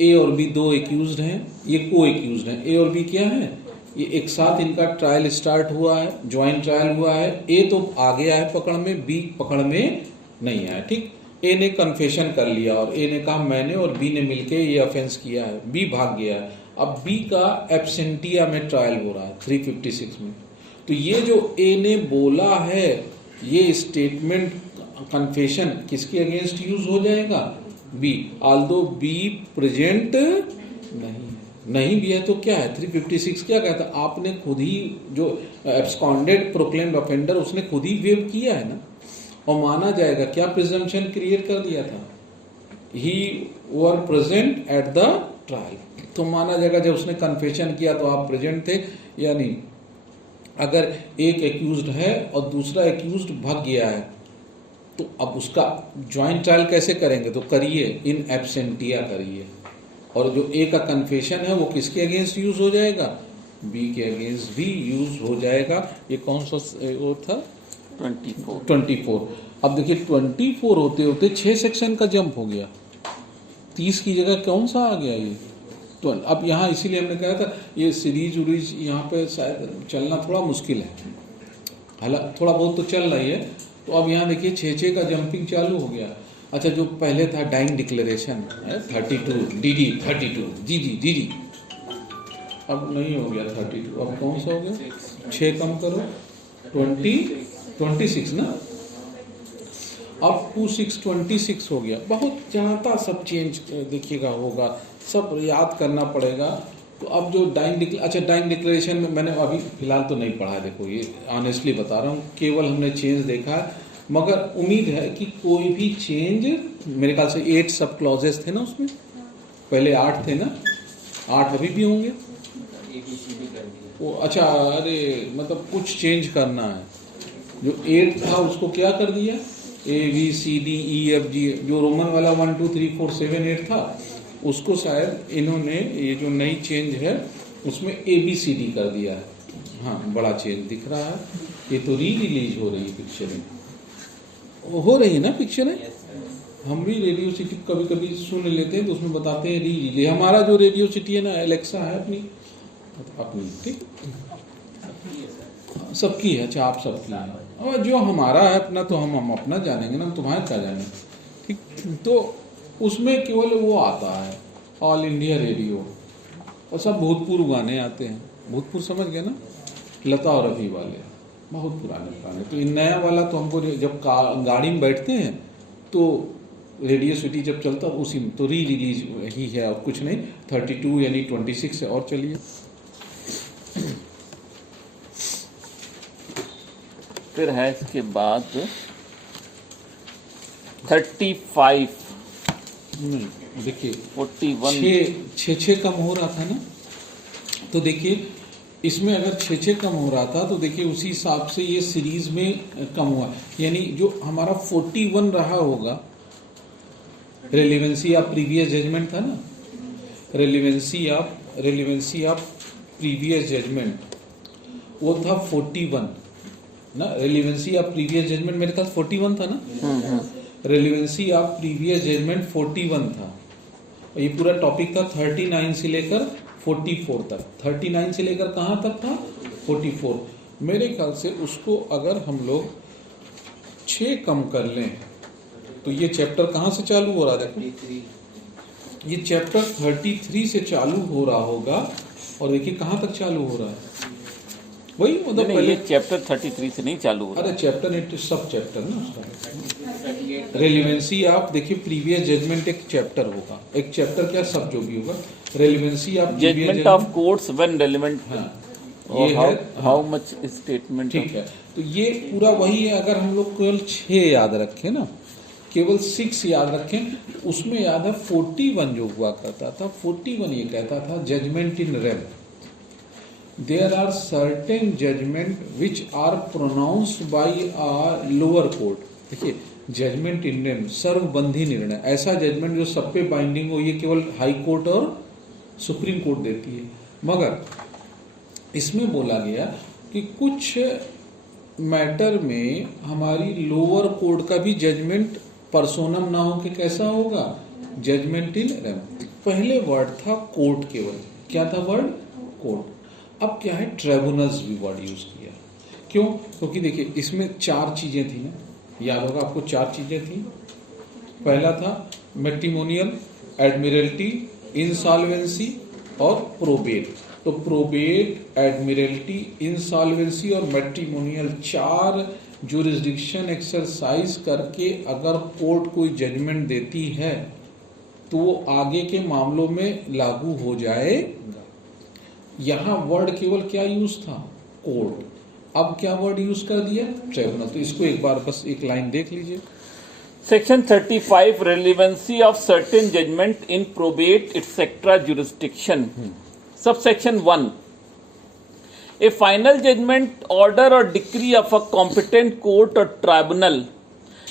ए और बी दो एक्यूज्ड हैं, ये को एक्यूज्ड हैं, ए और बी क्या है, ये एक साथ इनका ट्रायल स्टार्ट हुआ है, ज्वाइंट ट्रायल हुआ है, ए तो आ गया है पकड़ में, बी पकड़ में नहीं आया। ठीक, ए ने कन्फेशन कर लिया और ए ने कहा मैंने और बी ने मिलके ये ऑफेंस किया है, बी भाग गया है। अब बी का एब्सेंटिया में ट्रायल हो रहा है 356 में, तो ये जो ए ने बोला है ये स्टेटमेंट कन्फेशन किसके अगेंस्ट यूज हो जाएगा, बी, आल्दो बी प्रेजेंट नहीं भी है तो क्या है 356 क्या कहता है, आपने खुद ही जो एब्सकॉन्डेड प्रोक्लेम्ड ऑफेंडर उसने खुद ही वेव किया है ना, और माना जाएगा। क्या प्रिजम्पशन क्रिएट कर दिया था, he were present at the trial, तो माना जाएगा जब उसने कन्फेशन किया तो आप प्रेजेंट थे या नहीं। अगर एक एक्यूज्ड है और दूसरा एक्यूज्ड भाग गया है तो अब उसका ज्वाइंट ट्रायल कैसे करेंगे, तो करिए इन एब्सेंटिया करिए, और जो ए का कन्फेशन है वो किसके अगेंस्ट यूज हो जाएगा, बी के अगेंस्ट भी यूज हो जाएगा। ये कौन सा वो था 24। अब देखिए 24 होते होते 6 सेक्शन का जंप हो गया, 30 की जगह कौन सा आ गया ये, तो अब यहाँ इसीलिए हमने कहा था ये सीरीज उरीज यहाँ पे शायद चलना थोड़ा मुश्किल है, हालांकि थोड़ा बहुत तो चल रही है। तो अब यहाँ देखिए 6 का जंपिंग चालू हो गया। अच्छा, जो पहले था डाइंग डिक्लेरेशन 32 डी 32 जी, अब नहीं हो गया 32, अब कौन सा हो गया, 6 कम करो 26 ना, अब 26 हो गया। बहुत ज़्यादा सब चेंज देखिएगा होगा, सब याद करना पड़ेगा। तो अब जो डाइंग डिक्लेरेशन में मैंने अभी फिलहाल तो नहीं पढ़ा है, देखो ये ऑनेस्टली बता रहा हूँ, केवल हमने चेंज देखा है, मगर उम्मीद है कि कोई भी चेंज, मेरे ख्याल से 8 सब क्लॉजेस थे ना उसमें, पहले 8 थे ना, 8 अभी भी होंगे वो। अच्छा, अरे मतलब कुछ चेंज करना है, जो 8 था उसको क्या कर दिया, ABCDEFG, जो रोमन वाला 1 2 3 4 7 8 था उसको शायद इन्होंने ये जो नई चेंज है उसमें ABCD कर दिया है। हाँ, बड़ा चेंज दिख रहा है। ये तो रिलीज हो रही है पिक्चरें, हो रही है ना पिक्चरें, हम भी रेडियो सिटी कभी कभी सुन लेते हैं तो उसमें बताते हैं रिलीज। हमारा जो रेडियो सिटी है ना, एलेक्सा है अपनी ठीक, सबकी है। अच्छा, आप सबकी है, और जो हमारा है अपना तो हम अपना जानेंगे ना, तुम्हारे क्या जाने, ठीक। तो उसमें केवल वो आता है ऑल इंडिया रेडियो, और सब भूतपूर्व गाने आते हैं। भूतपूर्व समझ गए ना, लता और रफी वाले, बहुत पुराने गाने। तो इन नया वाला तो हमको जब गाड़ी में बैठते हैं तो रेडियो सिटी जब चलता है उसी में तो रिलीज ही है, और कुछ नहीं। 32 यानी 26 है। और चलिए फिर है इसके बाद 35 नहीं, देखिए 41 6 कम हो रहा था ना, तो देखिए इसमें अगर 6 कम हो रहा था तो देखिए उसी हिसाब से ये सीरीज में कम हुआ, यानी जो हमारा 41 रहा होगा, रेलिवेंसी ऑफ प्रीवियस जजमेंट था ना, रेलिवेंसी ऑफ प्रीवियस जजमेंट वो था 41 ना, रेलिवेंसी ऑफ प्रीवियस जजमेंट मेरे ख्याल 41 था ना, रेलिवेंसी ऑफ प्रीवियस जजमेंट 41 था। और ये पूरा टॉपिक था 39 से लेकर 44 तक। 39 से लेकर कहाँ तक था, 44। मेरे ख्याल से उसको अगर हम लोग 6 कम कर लें तो ये चैप्टर कहाँ से चालू हो रहा है, देखो ये चैप्टर 33 से चालू हो रहा होगा, और देखिए कहाँ तक चालू हो रहा है, वही मतलब नहीं, पहले ये चैप्टर 33 से नहीं चालू हो रहा। अरे चैप्टर नहीं, सब चैप्टर ना उसका रेलिवेंसी। आप देखिए प्रीवियस जजमेंट एक चैप्टर होगा, एक चैप्टर क्या सब जो भी होगा रेलिवेंसी आप judgment of courts when relevant. हाँ ये है हाउ मच स्टेटमेंट। ठीक है। तो ये पूरा वही है। अगर हम लोग केवल 6 याद रखें ना, केवल 6 याद रखें, उसमें याद है 41 जो हुआ करता था, 41 ये कहता था judgment in rem there are certain judgment which are pronounced by a lower court. देखिए जजमेंट इन रेम सर्वबंधी निर्णय, ऐसा जजमेंट जो सब पे बाइंडिंग हो, ये केवल हाई कोर्ट और सुप्रीम कोर्ट देती है। मगर इसमें बोला गया कि कुछ मैटर में हमारी लोअर कोर्ट का भी जजमेंट पर्सोनम ना हो के कैसा होगा, जजमेंट इन रेम। पहले वर्ड था कोर्ट, केवल क्या था वर्ड कोर्ट। अब क्या है, ट्रिब्यूनल्स भी वर्ड यूज किया। क्यों? क्योंकि देखिए इसमें 4 चीजें थी ना, याद होगा आपको 4 चीजें थी। पहला था मैट्रिमोनियल, एडमिरल्टी, इंसॉल्वेंसी और प्रोबेट। तो प्रोबेट, एडमिरल्टी, इंसॉल्वेंसी और मैट्रिमोनियल 4 जुरिस्डिक्शन एक्सरसाइज करके अगर कोर्ट कोई जजमेंट देती है तो वो आगे के मामलों में लागू हो जाएगा। यहां वर्ड केवल क्या यूज था, कोर्ट। अब क्या वर्ड यूज कर दिया, ट्रिब्यूनल। तो इसको एक बार बस एक लाइन देख लीजिए। Section 35 relevancy of certain judgment in probate etc. jurisdiction. Subsection 1. A final judgment, order or decree of a competent court or tribunal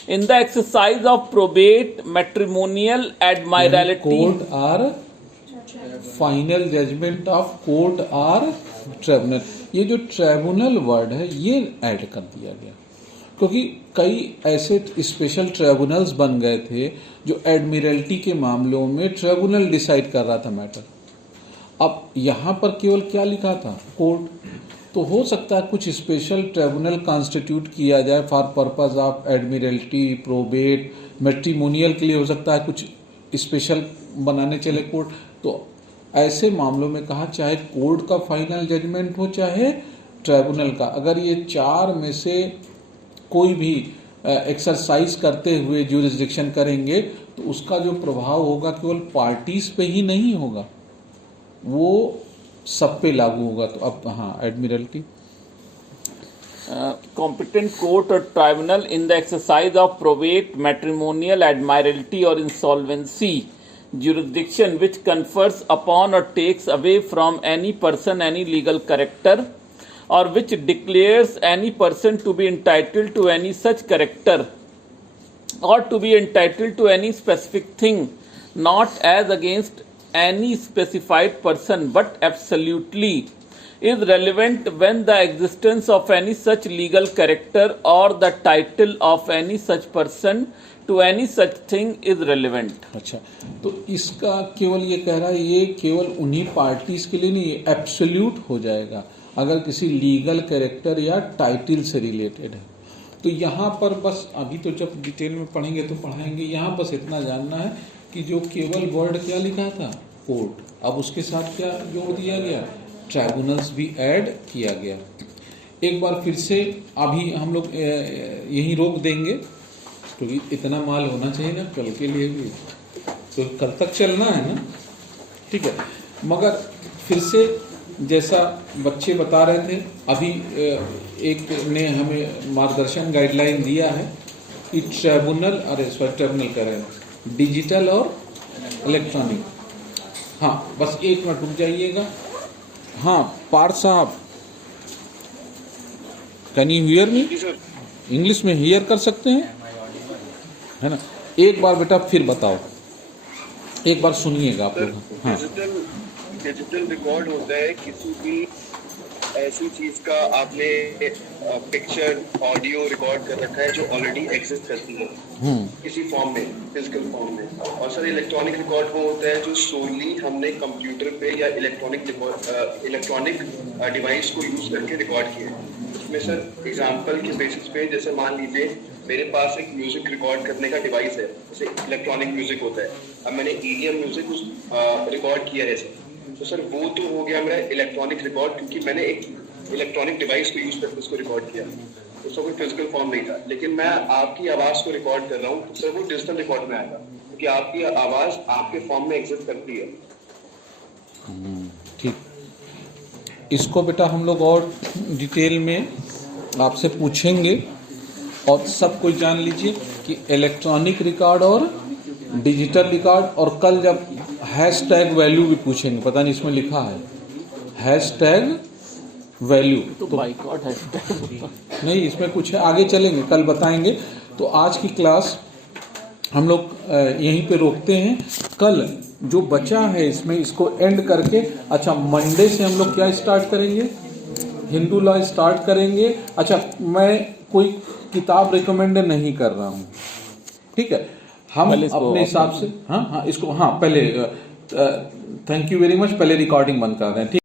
in the exercise of probate, matrimonial, admiralty. Court are final judgment of court or tribunal. ये जो tribunal word है ये add कर दिया गया क्योंकि कई ऐसे स्पेशल ट्रिब्यूनल्स बन गए थे जो एडमिरल्टी के मामलों में ट्रिब्यूनल डिसाइड कर रहा था मैटर। अब यहाँ पर केवल क्या लिखा था, कोर्ट। तो हो सकता है कुछ स्पेशल ट्रिब्यूनल कॉन्स्टिट्यूट किया जाए for purpose of Admiralty, probate, matrimonial के लिए हो सकता है कुछ स्पेशल बनाने चले कोर्ट। तो ऐसे मामलों में कहा चाहे कोर्ट का फाइनल जजमेंट हो चाहे ट्रिब्यूनल का, अगर ये 4 में से कोई भी एक्सरसाइज करते हुए ज्यूरिसडिक्शन करेंगे तो उसका जो प्रभाव होगा केवल पार्टीज पे ही नहीं होगा, वो सब पे लागू होगा। तो अब हाँ, Admiralty Competent court or tribunal in the exercise of probate, matrimonial, admiralty or insolvency jurisdiction which confers upon or takes away from any person any legal character or which declares any person to be entitled to any such character or to be entitled to any specific thing, not as against any specified person but absolutely, is relevant when the existence of any such legal character or the title of any such person to any such thing is relevant. अच्छा, तो इसका केवल ये कह रहा है ये केवल उन्हीं पार्टीज के लिए नहीं, एब्सोल्यूट हो जाएगा अगर किसी लीगल कैरेक्टर या टाइटल से रिलेटेड है। तो यहाँ पर बस अभी तो जब डिटेल में पढ़ेंगे तो पढ़ाएंगे, यहाँ बस इतना जानना है कि जो केवल वर्ड क्या लिखा था, कोर्ट, अब उसके साथ क्या जोड़ दिया गया, ट्राइब्यूनल्स भी ऐड किया गया। एक बार फिर से अभी हम लोग यहीं रोक देंगे क्योंकि इतना माल होना चाहिए ना कल के लिए भी, तो कल तक चलना है ना, ठीक है। मगर फिर से जैसा बच्चे बता रहे थे, अभी एक ने हमें मार्गदर्शन गाइडलाइन दिया है कि ट्रिब्यूनल ट्रिब्यूनल कर रहे हैं डिजिटल और इलेक्ट्रॉनिक। हाँ बस 1 मिनट रुक जाइएगा। हाँ पार्थ साहब, can you hear me? English में हियर कर सकते हैं, है ना? एक बार बेटा फिर बताओ, एक बार सुनिएगा आप लोग। हाँ, डिजिटल रिकॉर्ड होता है किसी भी ऐसी चीज का आपने पिक्चर, ऑडियो रिकॉर्ड कर रखा है जो ऑलरेडी एग्जिस्ट करती है किसी फॉर्म में, फिजिकल फॉर्म में। और सर इलेक्ट्रॉनिक रिकॉर्ड वो होता है जो सोली हमने कंप्यूटर पे या इलेक्ट्रॉनिक डिवाइस को यूज करके रिकॉर्ड किया है। इसमें सर एग्जांपल के बेसिस पे, जैसे मान लीजिए मेरे पास एक म्यूजिक रिकॉर्ड करने का डिवाइस है, जैसे इलेक्ट्रॉनिक म्यूजिक होता है। अब मैंने EDM म्यूजिक रिकॉर्ड किया है, तो सर वो तो हो गया मेरा इलेक्ट्रॉनिक रिकॉर्ड, क्योंकि मैंने एक इलेक्ट्रॉनिक डिवाइस को यूज करके उसको रिकॉर्ड किया, उसका कोई फिजिकल फॉर्म नहीं था। लेकिन मैं आपकी आवाज को रिकॉर्ड कर रहा हूँ तो सर वो डिजिटल रिकॉर्ड में आएगा, क्योंकि आपकी आवाज आपके फॉर्म में एग्जिस्ट करती है। ठीक, इसको बेटा हम लोग और डिटेल में आपसे पूछेंगे, और सब कुछ जान लीजिए कि इलेक्ट्रॉनिक रिकॉर्ड और डिजिटल रिकॉर्ड, और कल जब हैशटैग वैल्यू भी पूछेंगे, पता नहीं इसमें लिखा है हैशटैग वैल्यू, तो बाइकआउट है नहीं इसमें कुछ है, आगे चलेंगे, कल बताएंगे। तो आज की क्लास हम लोग यहीं पे रोकते हैं। कल जो बचा है इसमें इसको एंड करके, अच्छा मंडे से हम लोग क्या स्टार्ट करेंगे, हिंदू लॉ स्टार्ट करेंगे। अच्छा मैं कोई किताब रिकमेंड नहीं कर रहा हूँ, ठीक है, हम अपने हिसाब से, हाँ इसको, हाँ पहले थैंक यू वेरी मच, पहले रिकॉर्डिंग बंद कर रहे हैं, ठीक।